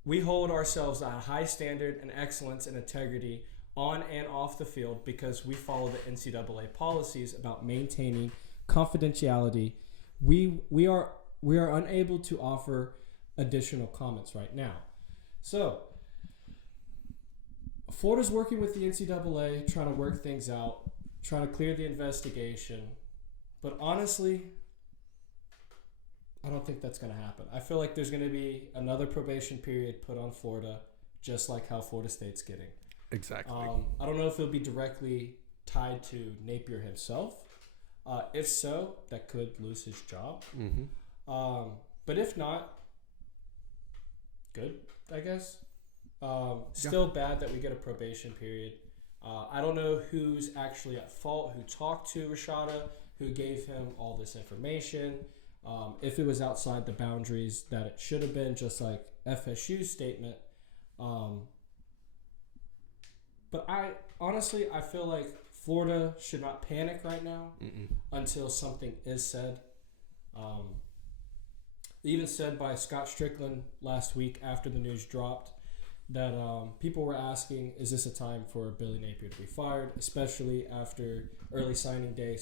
We hold ourselves at a high standard and excellence and integrity on and off the field because we follow the NCAA policies about maintaining confidentiality. We are unable to offer additional comments right now." So, Florida's working with the NCAA, trying to work things out, trying to clear the investigation. But honestly, I don't think that's going to happen. I feel like there's going to be another probation period put on Florida, just like how Florida State's getting. Exactly. I don't know if it'll be directly tied to Napier himself. If so, that could lose his job. Mm-hmm. But if not, good, I guess. Still bad that we get a probation period. I don't know who's actually at fault, who talked to Rashada, who gave him all this information. If it was outside the boundaries that it should have been, just like FSU's statement. But I feel like Florida should not panic right now until something is said. Even said by Scott Strickland last week after the news dropped that people were asking, is this a time for Billy Napier to be fired, especially after early signing day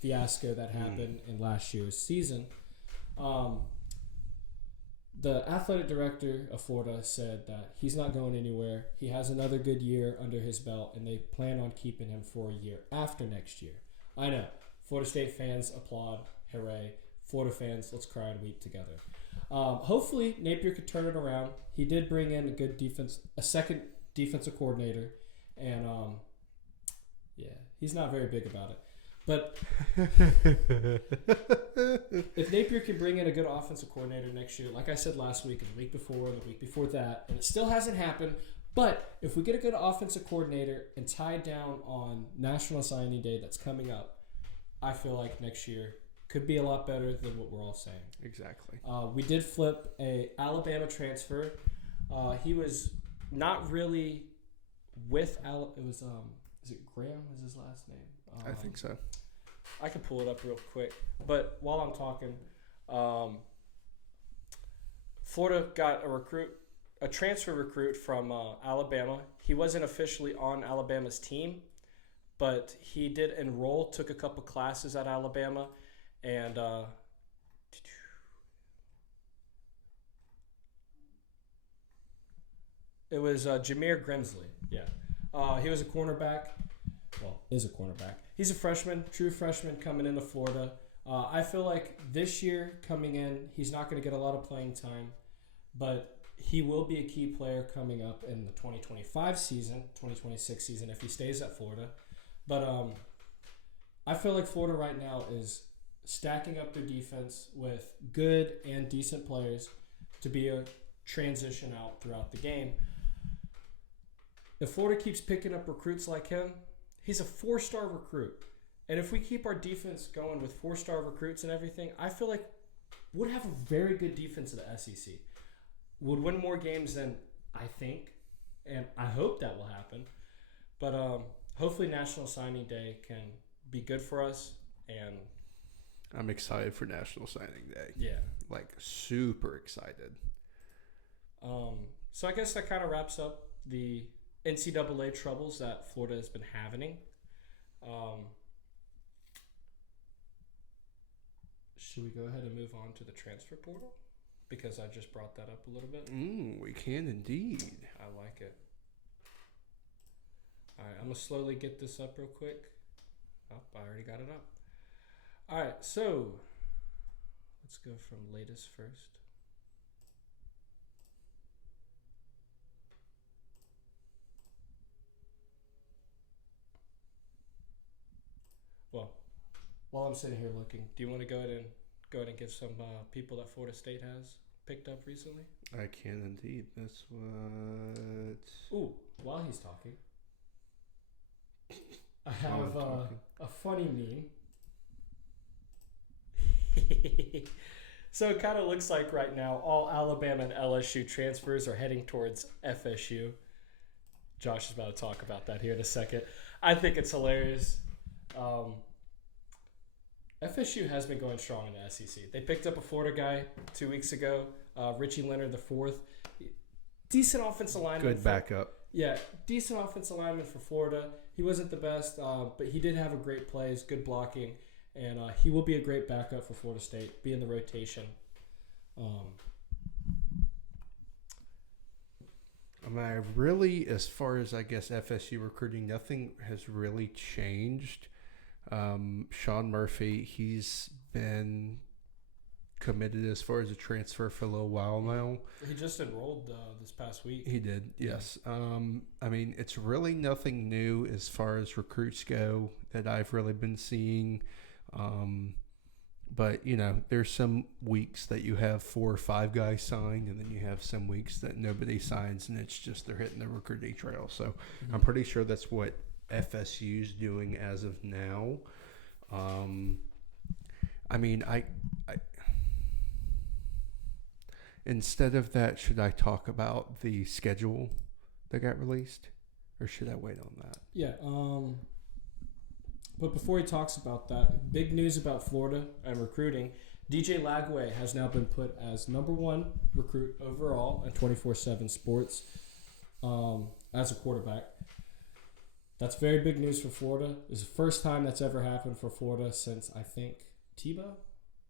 fiasco that happened in last year's season. The athletic director of Florida said that he's not going anywhere. He has another good year under his belt, and they plan on keeping him for a year after next year. I know. Florida State fans applaud. Hooray. Florida fans, let's cry and weep together. Hopefully, Napier could turn it around. He did bring in a second defensive coordinator, and he's not very big about it. But if Napier can bring in a good offensive coordinator next year, like I said last week and the week before and the week before that, and it still hasn't happened, but if we get a good offensive coordinator and tie down on National Signing Day that's coming up, I feel like next year could be a lot better than what we're all saying. Exactly. We did flip a Alabama transfer. He was not really with It was is it Graham? Is his last name? I think so. I can pull it up real quick. But while I'm talking, Florida got a transfer recruit from Alabama. He wasn't officially on Alabama's team, but he did enroll, took a couple classes at Alabama, and it was Jameer Grimsley. Yeah. He was a cornerback. Well, is a cornerback. He's a freshman, true freshman coming into Florida. I feel like this year coming in, he's not going to get a lot of playing time, but he will be a key player coming up in the 2025 season, 2026 season if he stays at Florida. But I feel like Florida right now is stacking up their defense with good and decent players to be a transition out throughout the game. If Florida keeps picking up recruits like him, he's a 4-star recruit. And if we keep our defense going with 4-star recruits and everything, I feel like we'd have a very good defense in the SEC. Would win more games than I think, and I hope that will happen. But hopefully National Signing Day can be good for us. And I'm excited for National Signing Day. Yeah. Like, super excited. So I guess that kind of wraps up the NCAA troubles that Florida has been having. Should we go ahead and move on to the transfer portal? Because I just brought that up a little bit. We can indeed. I like it. All right, I'm going to slowly get this up real quick. Oh, I already got it up. All right, so let's go from latest first. Well, while I'm sitting here looking, do you want to go ahead and give some people that Florida State has picked up recently? I can indeed. That's what. Ooh, while he's talking, I have a funny meme. So it kind of looks like right now all Alabama and LSU transfers are heading towards FSU. Josh is about to talk about that here in a second. I think it's hilarious. FSU has been going strong in the SEC. They picked up a Florida guy 2 weeks ago, Richie Leonard IV. Decent offensive lineman. Good backup. Yeah, decent offensive lineman for Florida. He wasn't the best, but he did have a great plays, good blocking, and he will be a great backup for Florida State, be in the rotation. Really, as far as I guess FSU recruiting, nothing has really changed. Sean Murphy, he's been committed as far as a transfer for a little while now. He just enrolled this past week. He did, yes. It's really nothing new as far as recruits go that I've really been seeing. But, there's some weeks that you have 4 or 5 guys signed, and then you have some weeks that nobody signs, and it's just they're hitting the recruiting trail. So I'm pretty sure that's what FSU's doing as of now. Instead of that, should I talk about the schedule that got released, or should I wait on that? Yeah. But before he talks about that, big news about Florida and recruiting. DJ Lagway has now been put as #1 recruit overall in 24/7 Sports as a quarterback. That's very big news for Florida. It's the first time that's ever happened for Florida since, I think, Tebow,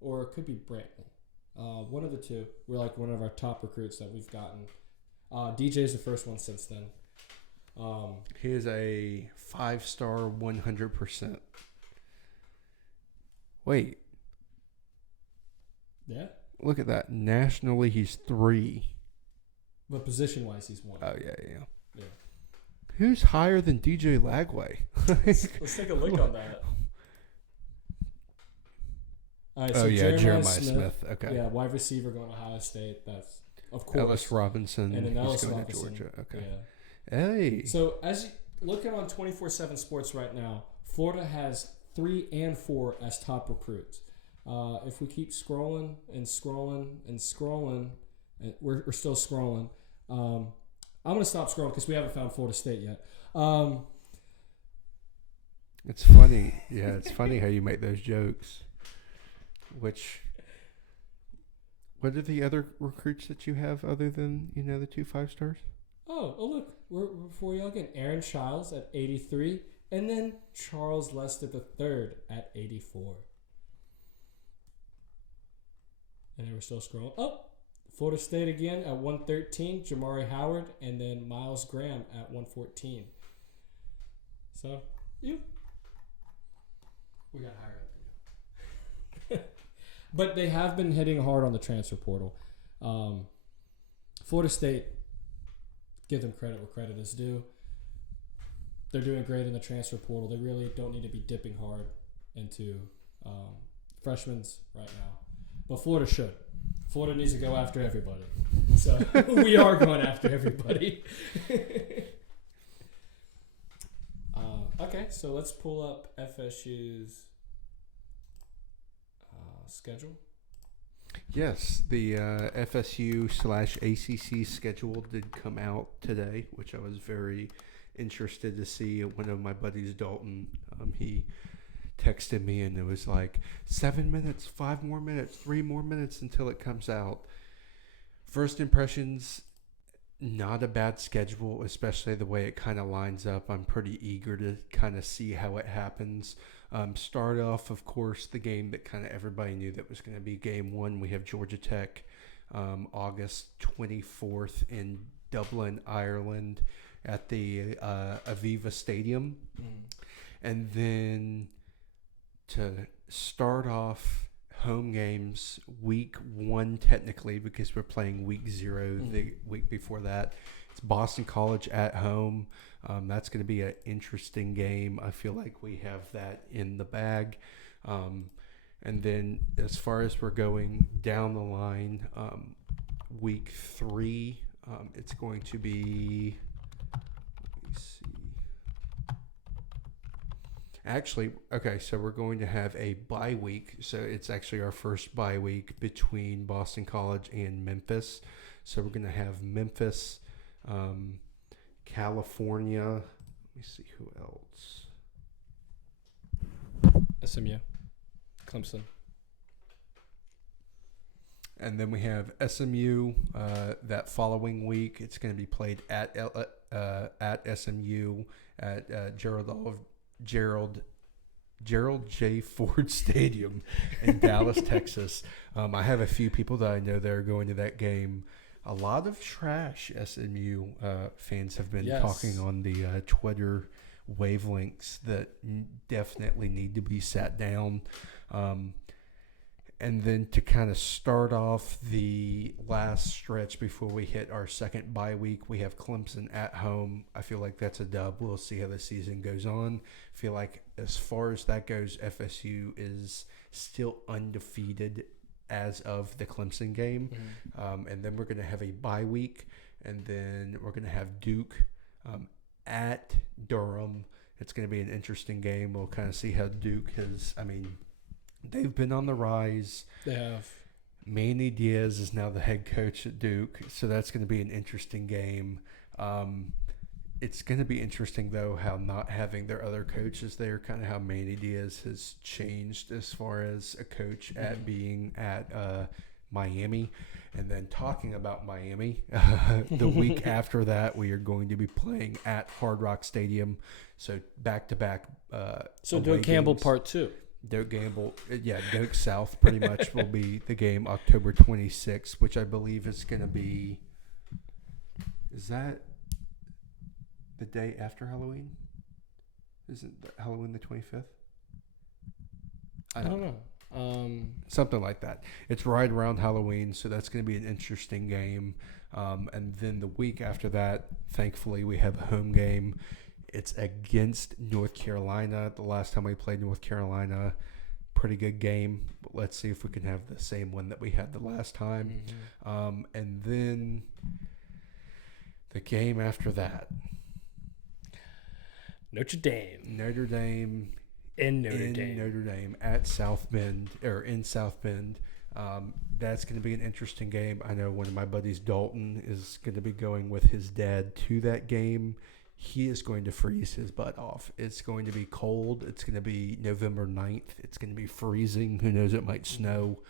or it could be Brantley. One of the two. We're like one of our top recruits that we've gotten. DJ's the first one since then. He is a 5-star 100%. Wait. Yeah? Look at that. Nationally, he's 3. But position-wise, he's 1. Oh, yeah. Who's higher than DJ Lagway? Let's take a look on that. All right, so Jeremiah Smith. Okay. Yeah, wide receiver going to Ohio State. That's, of course. Ellis Robinson. And then Ellis going Robinson. to Georgia. Okay. Yeah. Hey. So as you looking on 24/7 Sports right now, Florida has 3 and 4 as top recruits. If we keep scrolling and scrolling and scrolling, and we're still scrolling. I'm going to stop scrolling because we haven't found Florida State yet. It's funny. Yeah, it's funny how you make those jokes. What are the other recruits that you have other than, the 2 5-stars? Oh, look. We're before y'all again. Aaron Childs at 83. And then Charles Lester III at 84. And then we're still scrolling. Oh, Florida State again at 113. Jamari Howard. And then Miles Graham at 114. So, we got higher up than you. But they have been hitting hard on the transfer portal. Florida State, give them credit where credit is due. They're doing great in the transfer portal. They really don't need to be dipping hard into freshmen right now. But Florida should. Florida needs to go after everybody. So we are going after everybody. Okay, so let's pull up FSU's schedule. Yes, the FSU/ACC schedule did come out today, which I was very interested to see. One of my buddies, Dalton, he texted me and it was like 7 minutes, 5 more minutes, 3 more minutes until it comes out. First impressions, not a bad schedule, especially the way it kind of lines up. I'm pretty eager to kind of see how it happens. Start off, of course, the game that kind of everybody knew that was going to be game 1. We have Georgia Tech, August 24th in Dublin, Ireland at the Aviva Stadium. And then to start off home games week 1 technically because we're playing week 0 the week before that. It's Boston College at home. That's going to be an interesting game. I feel like we have that in the bag. And then as far as we're going down the line, week 3, it's going to be, let me see. Actually, okay, so we're going to have a bye week. So it's actually our first bye week between Boston College and Memphis. So we're going to have Memphis, California. Let me see who else. SMU, Clemson. And then we have SMU that following week. It's going to be played at SMU at Gerald J. Ford Stadium in Dallas, Texas. I have a few people that I know that are going to that game. A lot of trash SMU fans have been talking on the Twitter wavelengths that definitely need to be sat down. And then to kind of start off the last stretch before we hit our second bye week, we have Clemson at home. I feel like that's a dub. We'll see how the season goes on. I feel like as far as that goes, FSU is still undefeated as of the Clemson game. And then we're going to have a bye week, and then we're going to have Duke at Durham. It's going to be an interesting game. We'll kind of see how Duke has, they've been on the rise. They have. Manny Diaz is now the head coach at Duke, so that's going to be an interesting game. It's going to be interesting, though, how not having their other coaches there, kind of how Manny Diaz has changed as far as a coach at being at Miami. And then talking about Miami, the week after that, we are going to be playing at Hard Rock Stadium. So back-to-back So Doak Campbell games. Part 2. Doak Gamble, Doak South pretty much will be the game October 26th, which I believe is going to be, is that the day after Halloween? Isn't Halloween the 25th? I don't know. Something like that. It's right around Halloween, so that's going to be an interesting game. And then the week after that, thankfully, we have a home game. It's against North Carolina. The last time we played North Carolina, pretty good game. But let's see if we can have the same one that we had the last time. And then the game after that. Notre Dame. In Notre Dame at South Bend, or in South Bend. That's going to be an interesting game. I know one of my buddies, Dalton, is going to be going with his dad to that game. He is going to freeze his butt off. It's going to be cold. It's going to be November 9th. It's going to be freezing. Who knows, it might snow.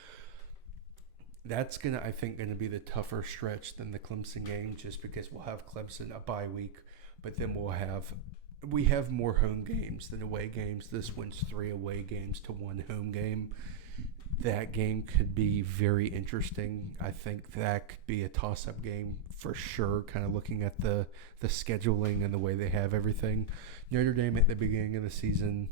That's I think, going to be the tougher stretch than the Clemson game, just because we'll have Clemson a bye week, but then we have more home games than away games. This one's 3 away games to 1 home game. That game could be very interesting. I think that could be a toss-up game for sure, kind of looking at the scheduling and the way they have everything. Notre Dame at the beginning of the season,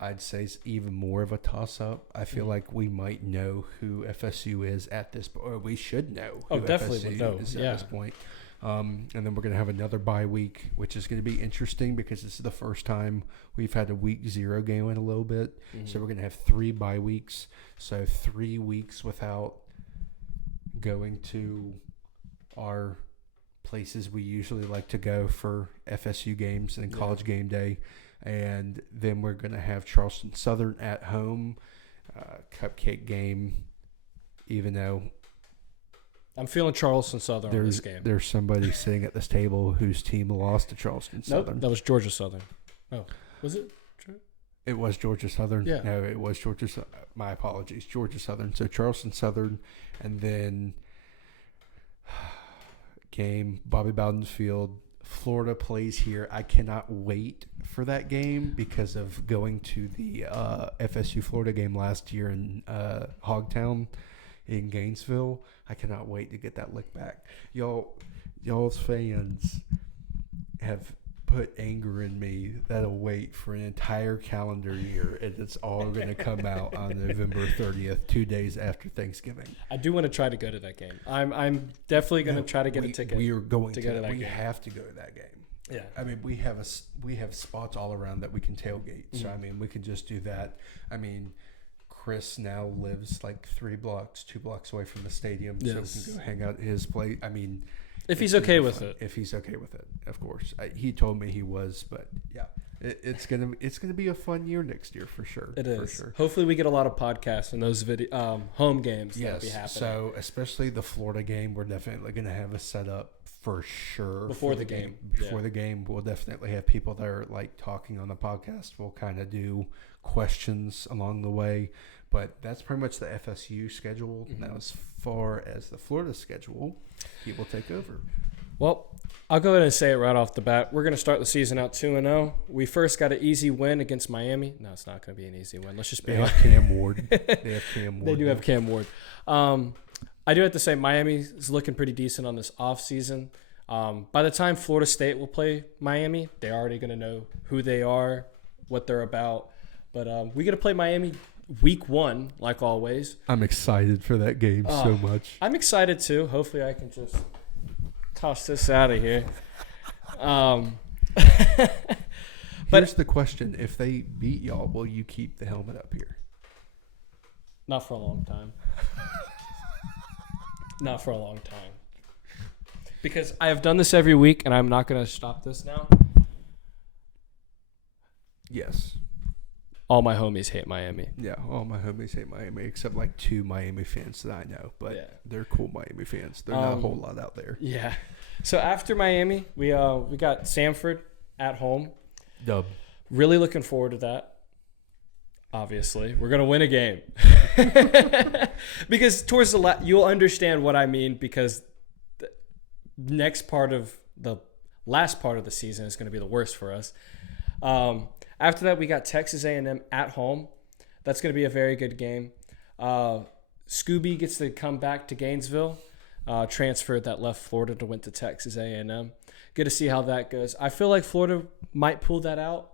I'd say, is even more of a toss-up. I feel like we might know who FSU is at this point, or we should know who FSU is at this point. And then we're going to have another bye week, which is going to be interesting because this is the first time we've had a week 0 game in a little bit. So we're going to have 3 bye weeks. So 3 weeks without going to our places we usually like to go for FSU games and college game day. And then we're going to have Charleston Southern at home, cupcake game, even though I'm feeling Charleston Southern on this game. There's somebody sitting at this table whose team lost to Charleston Southern. Nope, that was Georgia Southern. Oh, was it? It was Georgia Southern. Yeah. No, it was Georgia. My apologies, Georgia Southern. So Charleston Southern, and then game Bobby Bowden's Field. Florida plays here. I cannot wait for that game because of going to the FSU Florida game last year in Hogtown in Gainesville. I cannot wait to get that lick back. Y'all's fans have put anger in me that'll wait for an entire calendar year, and it's all going to come out on November 30th, 2 days after Thanksgiving. I do want to try to go to that game. I'm definitely going to try to get a ticket. We are going to go to that We game. have to go to that game. Yeah. I mean, we have spots all around that we can tailgate. So I mean, we can just do that. I mean, Chris now lives like 2 blocks away from the stadium, so we can go hang out at his place. I mean, if he's okay with it. If he's okay with it, of course. He told me he was, but yeah, it's gonna be a fun year next year for sure. It is. For sure. Hopefully, we get a lot of podcasts and those home games that'll be happening. So especially the Florida game, we're definitely gonna have a setup for sure before the game. Before the game, we'll definitely have people that are like talking on the podcast. We'll kind of do questions along the way. But that's pretty much the FSU schedule. Now, as far as the Florida schedule, he will take over. Well, I'll go ahead and say it right off the bat. We're going to start the season out 2-0. We first got an easy win against Miami. No, it's not going to be an easy win. Let's just be honest. They have Cam Ward. They do have Cam Ward. I do have to say Miami is looking pretty decent on this offseason. By the time Florida State will play Miami, they're already going to know who they are, what they're about. But we get to play Miami week 1, like always. I'm excited for that game so much. I'm excited too. Hopefully I can just toss this out of here. Here's the question. If they beat y'all, will you keep the helmet up here? Not for a long time. Not for a long time. Because I have done this every week, and I'm not going to stop this now. Yes. All my homies hate Miami. Yeah, all my homies hate Miami, except like 2 Miami fans that I know. But they're cool Miami fans. They're not a whole lot out there. Yeah. So after Miami, we got Samford at home. Dub. Really looking forward to that. Obviously, we're gonna win a game. Because towards the you'll understand what I mean, because the last part of the season is going to be the worst for us. After that, we got Texas A&M at home. That's going to be a very good game. Scooby gets to come back to Gainesville, transferred that left Florida to went to Texas A&M. Good to see how that goes. I feel like Florida might pull that out.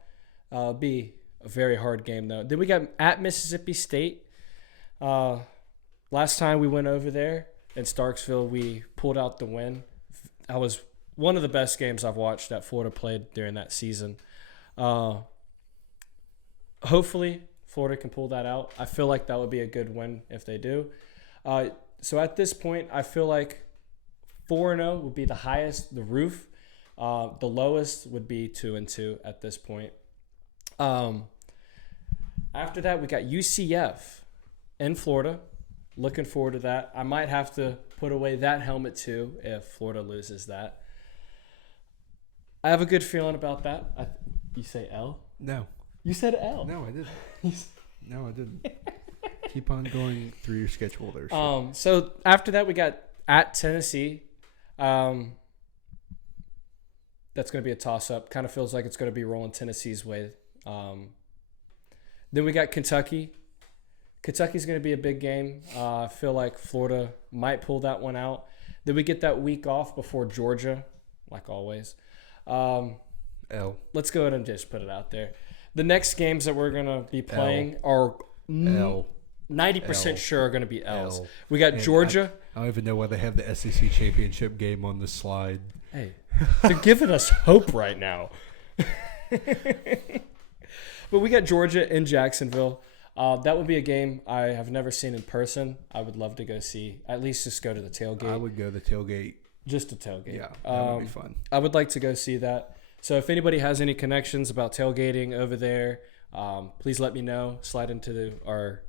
Be a very hard game, though. Then we got at Mississippi State. Last time we went over there in Starksville, we pulled out the win. That was one of the best games I've watched that Florida played during that season. Hopefully, Florida can pull that out. I feel like that would be a good win if they do. So at this point, I feel like 4-0 would be the highest, the roof. The lowest would be 2-2 at this point. After that, we got UCF in Florida. Looking forward to that. I might have to put away that helmet too if Florida loses that. I have a good feeling about that. You say L? No. You said L. No, I didn't. No, I didn't. Keep on going through your schedule there. So after that, we got at Tennessee. That's going to be a toss-up. Kind of feels like it's going to be rolling Tennessee's way. Then we got Kentucky. Kentucky's going to be a big game. I feel like Florida might pull that one out. Then we get that week off before Georgia, like always. L. Let's go ahead and just put it out there. The next games that we're going to be playing are 90% sure are going to be L's. We got Georgia. I don't even know why they have the SEC championship game on the slide. Hey, they're giving us hope right now. But we got Georgia in Jacksonville. That would be a game I have never seen in person. I would love to go see. At least just go to the tailgate. I would go to the tailgate. Just a tailgate. Yeah, that would be fun. I would like to go see that. So if anybody has any connections about tailgating over there, please let me know. Slide into our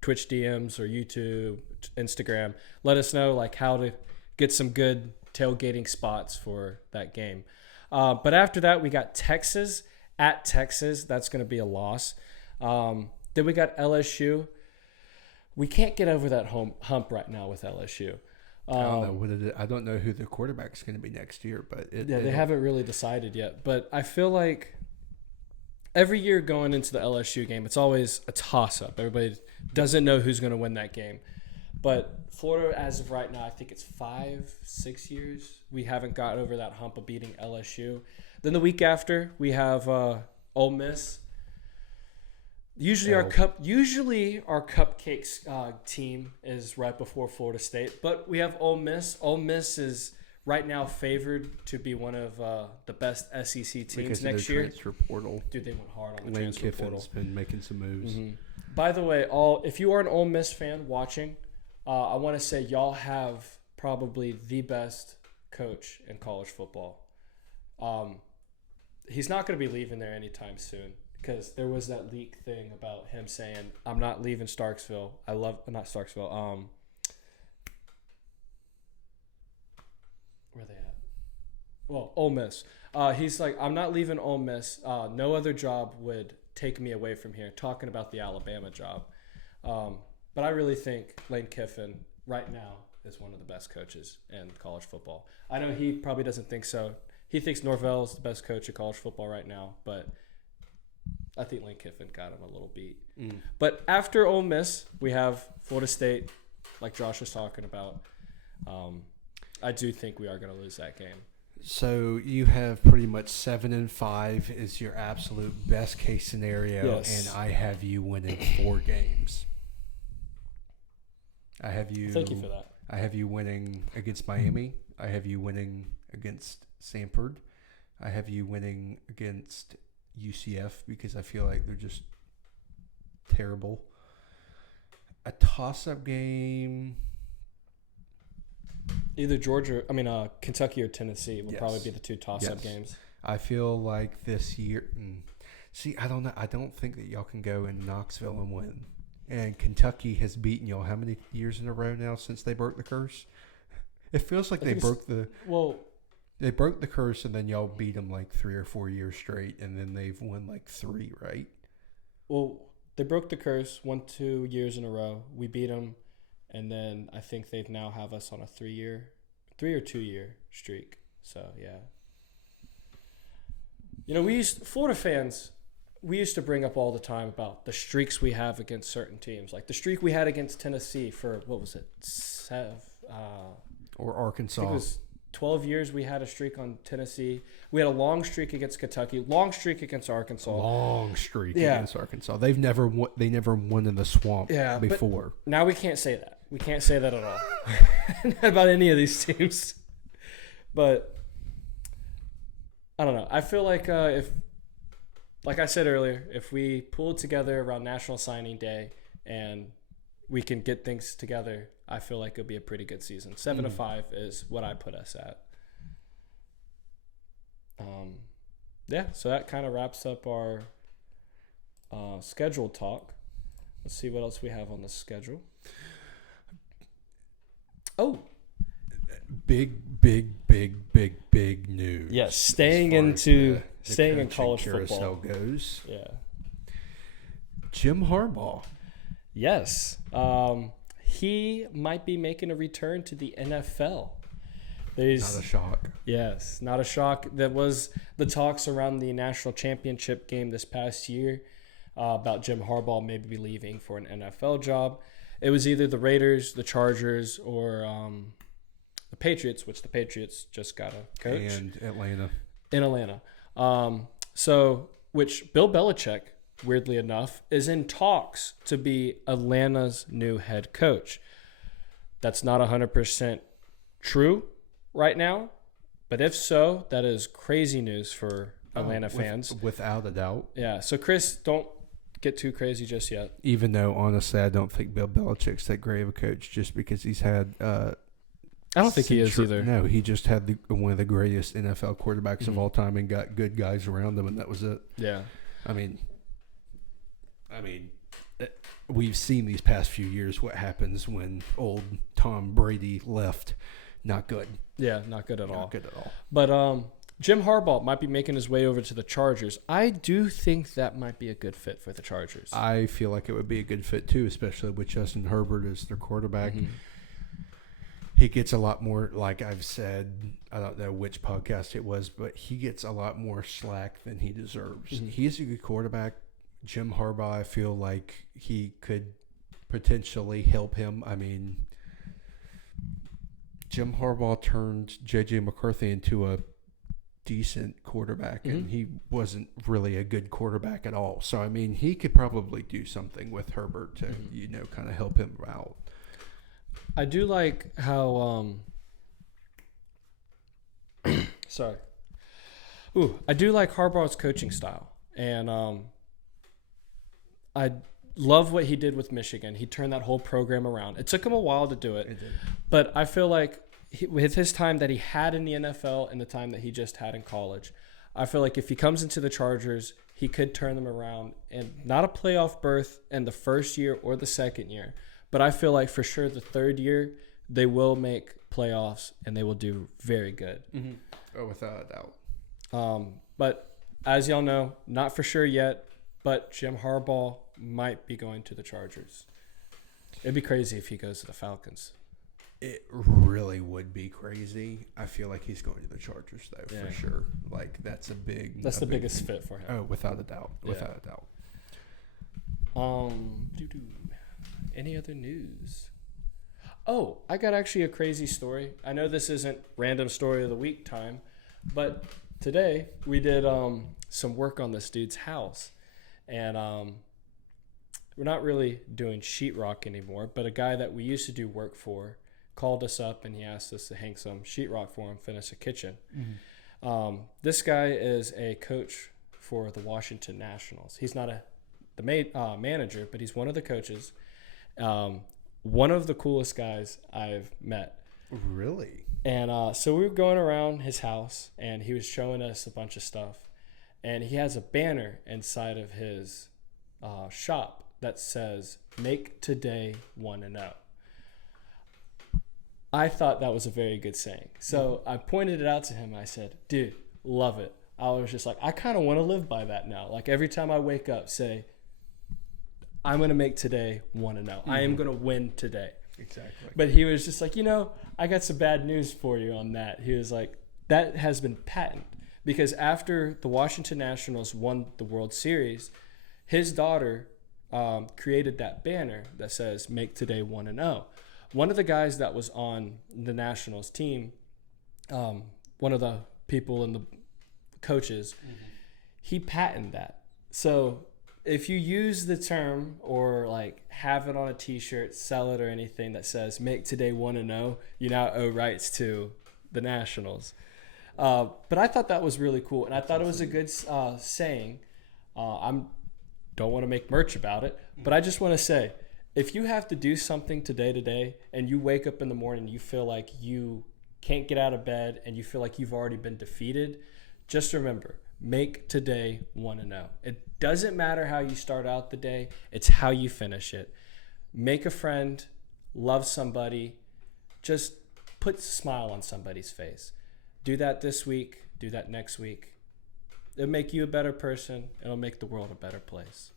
Twitch DMs or YouTube, Instagram. Let us know like how to get some good tailgating spots for that game. But after that, we got Texas at Texas. That's going to be a loss. Then we got LSU. We can't get over that hump right now with LSU. I don't know what it is. I don't know who the quarterback's going to be next year, but they haven't really decided yet. But I feel like every year going into the LSU game, it's always a toss-up. Everybody doesn't know who's going to win that game. But Florida, as of right now, I think it's 5-6 years. We haven't got over that hump of beating LSU. Then the week after, we have Ole Miss. Usually our cupcakes team is right before Florida State, but we have Ole Miss. Ole Miss is right now favored to be one of the best SEC teams because next of year. Transfer portal. Dude, they went hard on the Lane transfer portal. Kiffin's been making some moves. Mm-hmm. By the way, if you are an Ole Miss fan watching, I want to say y'all have probably the best coach in college football. He's not going to be leaving there anytime soon because there was that leak thing about him saying, "I'm not leaving Starksville. Not Starksville. Where are they at? Well, Ole Miss. He's like, I'm not leaving Ole Miss. No other job would take me away from here." Talking about the Alabama job. But I really think Lane Kiffin right now is one of the best coaches in college football. I know he probably doesn't think so. He thinks Norvell is the best coach of college football right now, but I think Lane Kiffin got him a little beat. But after Ole Miss, we have Florida State, like Josh was talking about. I do think we are going to lose that game. So you have pretty much 7-5 is your absolute best case scenario, Yes. and I have you winning 4 games. I have you. Thank you for that. I have you winning against Miami. I have you winning against Samford. I have you winning against UCF because I feel like they're just terrible. A toss-up game. Either Kentucky or Tennessee will probably be the 2 toss-up games. I feel like this year. See, I don't know. I don't think that y'all can go in Knoxville and win. And Kentucky has beaten y'all how many years in a row now since they broke the curse? It feels like they broke the curse and then y'all beat them like 3 or 4 years straight, and then they've won like 3, right? Well, they broke the curse 1-2 years in a row. We beat them, and then I think they now have us on a 3 or 2 year streak. So yeah, Florida fans. We used to bring up all the time about the streaks we have against certain teams, like the streak we had against Tennessee for what was it, or Arkansas. I think it was 12 years. We had a streak on Tennessee. We had a long streak against Kentucky, long streak against Arkansas. Long streak against Arkansas. They never won in the swamp before. But now we can't say that. We can't say that at all about any of these teams. But I don't know. I feel like like I said earlier, if we pull it together around National Signing Day and we can get things together, I feel like it'll be a pretty good season. 7-5 is what I put us at. So that kind of wraps up our scheduled talk. Let's see what else we have on the schedule. Oh, big news. yes, staying in college football goes. Yeah. Jim Harbaugh. Yes. He might be making a return to the NFL. Not a shock. Yes, not a shock. That was the talks around the national championship game this past year about Jim Harbaugh maybe leaving for an NFL job. It was either the Raiders, the Chargers, or the Patriots, which the Patriots just got a coach. And Atlanta. In Atlanta. Which Bill Belichick, weirdly enough, is in talks to be Atlanta's new head coach. That's not 100% true right now, but if so, that is crazy news for Atlanta fans. Without a doubt. Yeah, so Chris, don't get too crazy just yet. Even though, honestly, I don't think Bill Belichick's that great of a coach just because he's had... I don't think he is either. No, he just had one of the greatest NFL quarterbacks of all time and got good guys around him, and that was it. Yeah. I mean, we've seen these past few years what happens when old Tom Brady left. Not good. Yeah, not good at all. Not good at all. But Jim Harbaugh might be making his way over to the Chargers. I do think that might be a good fit for the Chargers. I feel like it would be a good fit too, especially with Justin Herbert as their quarterback. Mm-hmm. He gets a lot more, like I've said, I don't know which podcast it was, but he gets a lot more slack than he deserves. Mm-hmm. He is a good quarterback. Jim Harbaugh, I feel like he could potentially help him. I mean, Jim Harbaugh turned J.J. McCarthy into a decent quarterback, and he wasn't really a good quarterback at all. So, I mean, he could probably do something with Herbert to, kind of help him out. I do like how sorry. I do like Harbaugh's coaching style, and I love what he did with Michigan. He turned that whole program around. It took him a while to do it, but I feel like with his time that he had in the NFL and the time that he just had in college, I feel like if he comes into the Chargers, he could turn them around, and not a playoff berth in the first year or the second year, but I feel like for sure the third year they will make playoffs and they will do very good. Oh, without a doubt. But as y'all know, not for sure yet, but Jim Harbaugh might be going to the Chargers. It'd be crazy if he goes to the Falcons. It really would be crazy. I feel like he's going to the Chargers, though, for sure. Like, that's the biggest fit for him. Oh, without a doubt. Without a doubt. Any other news? Oh, I got actually a crazy story. I know this isn't random story of the week time, but today we did some work on this dude's house, and we're not really doing sheetrock anymore, but a guy that we used to do work for called us up and he asked us to hang some sheetrock for him, finish a kitchen. This guy is a coach for the Washington Nationals. He's not the manager, but he's one of the coaches. One of the coolest guys I've met. Really? And so we were going around his house, and he was showing us a bunch of stuff. And he has a banner inside of his shop that says, "Make today 1-0." I thought that was a very good saying. So I pointed it out to him. I said, "Dude, love it." I was just like, I kind of want to live by that now. Like every time I wake up, say, I'm going to make today 1-0. I am going to win today. Exactly. But he was just like, I got some bad news for you on that. He was like, that has been patented. Because after the Washington Nationals won the World Series, his daughter created that banner that says, "Make today 1-0." One of the guys that was on the Nationals team, one of the people in the coaches, he patented that. So if you use the term or like have it on a t-shirt, sell it or anything that says "Make today 1-0," you now owe rights to the Nationals. But I thought that was really cool, and I thought it was a good saying. I don't want to make merch about it, but I just want to say, if you have to do something today, and you wake up in the morning and you feel like you can't get out of bed and you feel like you've already been defeated, just remember, make today 1-0. It doesn't matter how you start out the day, it's how you finish it. Make a friend, love somebody, just put a smile on somebody's face. Do that this week, do that next week. It'll make you a better person. It'll make the world a better place.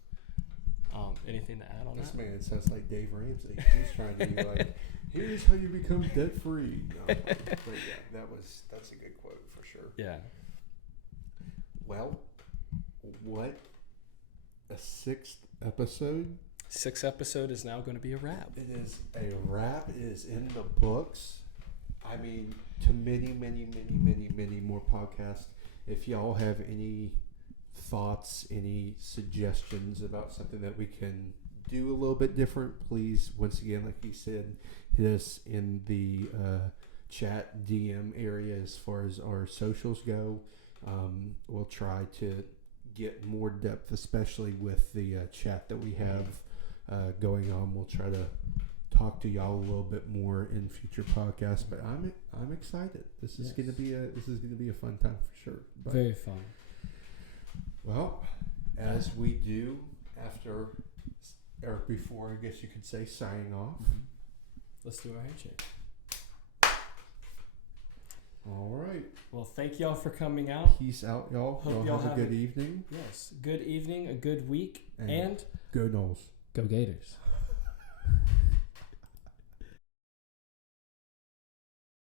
Anything to add on this that? This man sounds like Dave Ramsey. He's trying to be like, here's how you become debt free. No, but yeah, that's a good quote for sure. Yeah. Well, what a sixth episode. Sixth episode is now going to be a wrap. It is a wrap. It is in the books. I mean, to many more podcasts. If y'all have any thoughts, any suggestions about something that we can do a little bit different, please, once again, like you said, hit us in the chat DM area as far as our socials go. We'll try to get more depth, especially with the chat that we have going on. We'll try to talk to y'all a little bit more in future podcasts, but I'm excited. This is going to be a fun time for sure. But, very fun. well, as we do after or before, I guess you could say, signing off. Let's do our handshake. All right. Well, thank y'all for coming out. Peace out, y'all. Hope y'all have a good evening. Yes, good evening, a good week, and go Noles. Go Gators.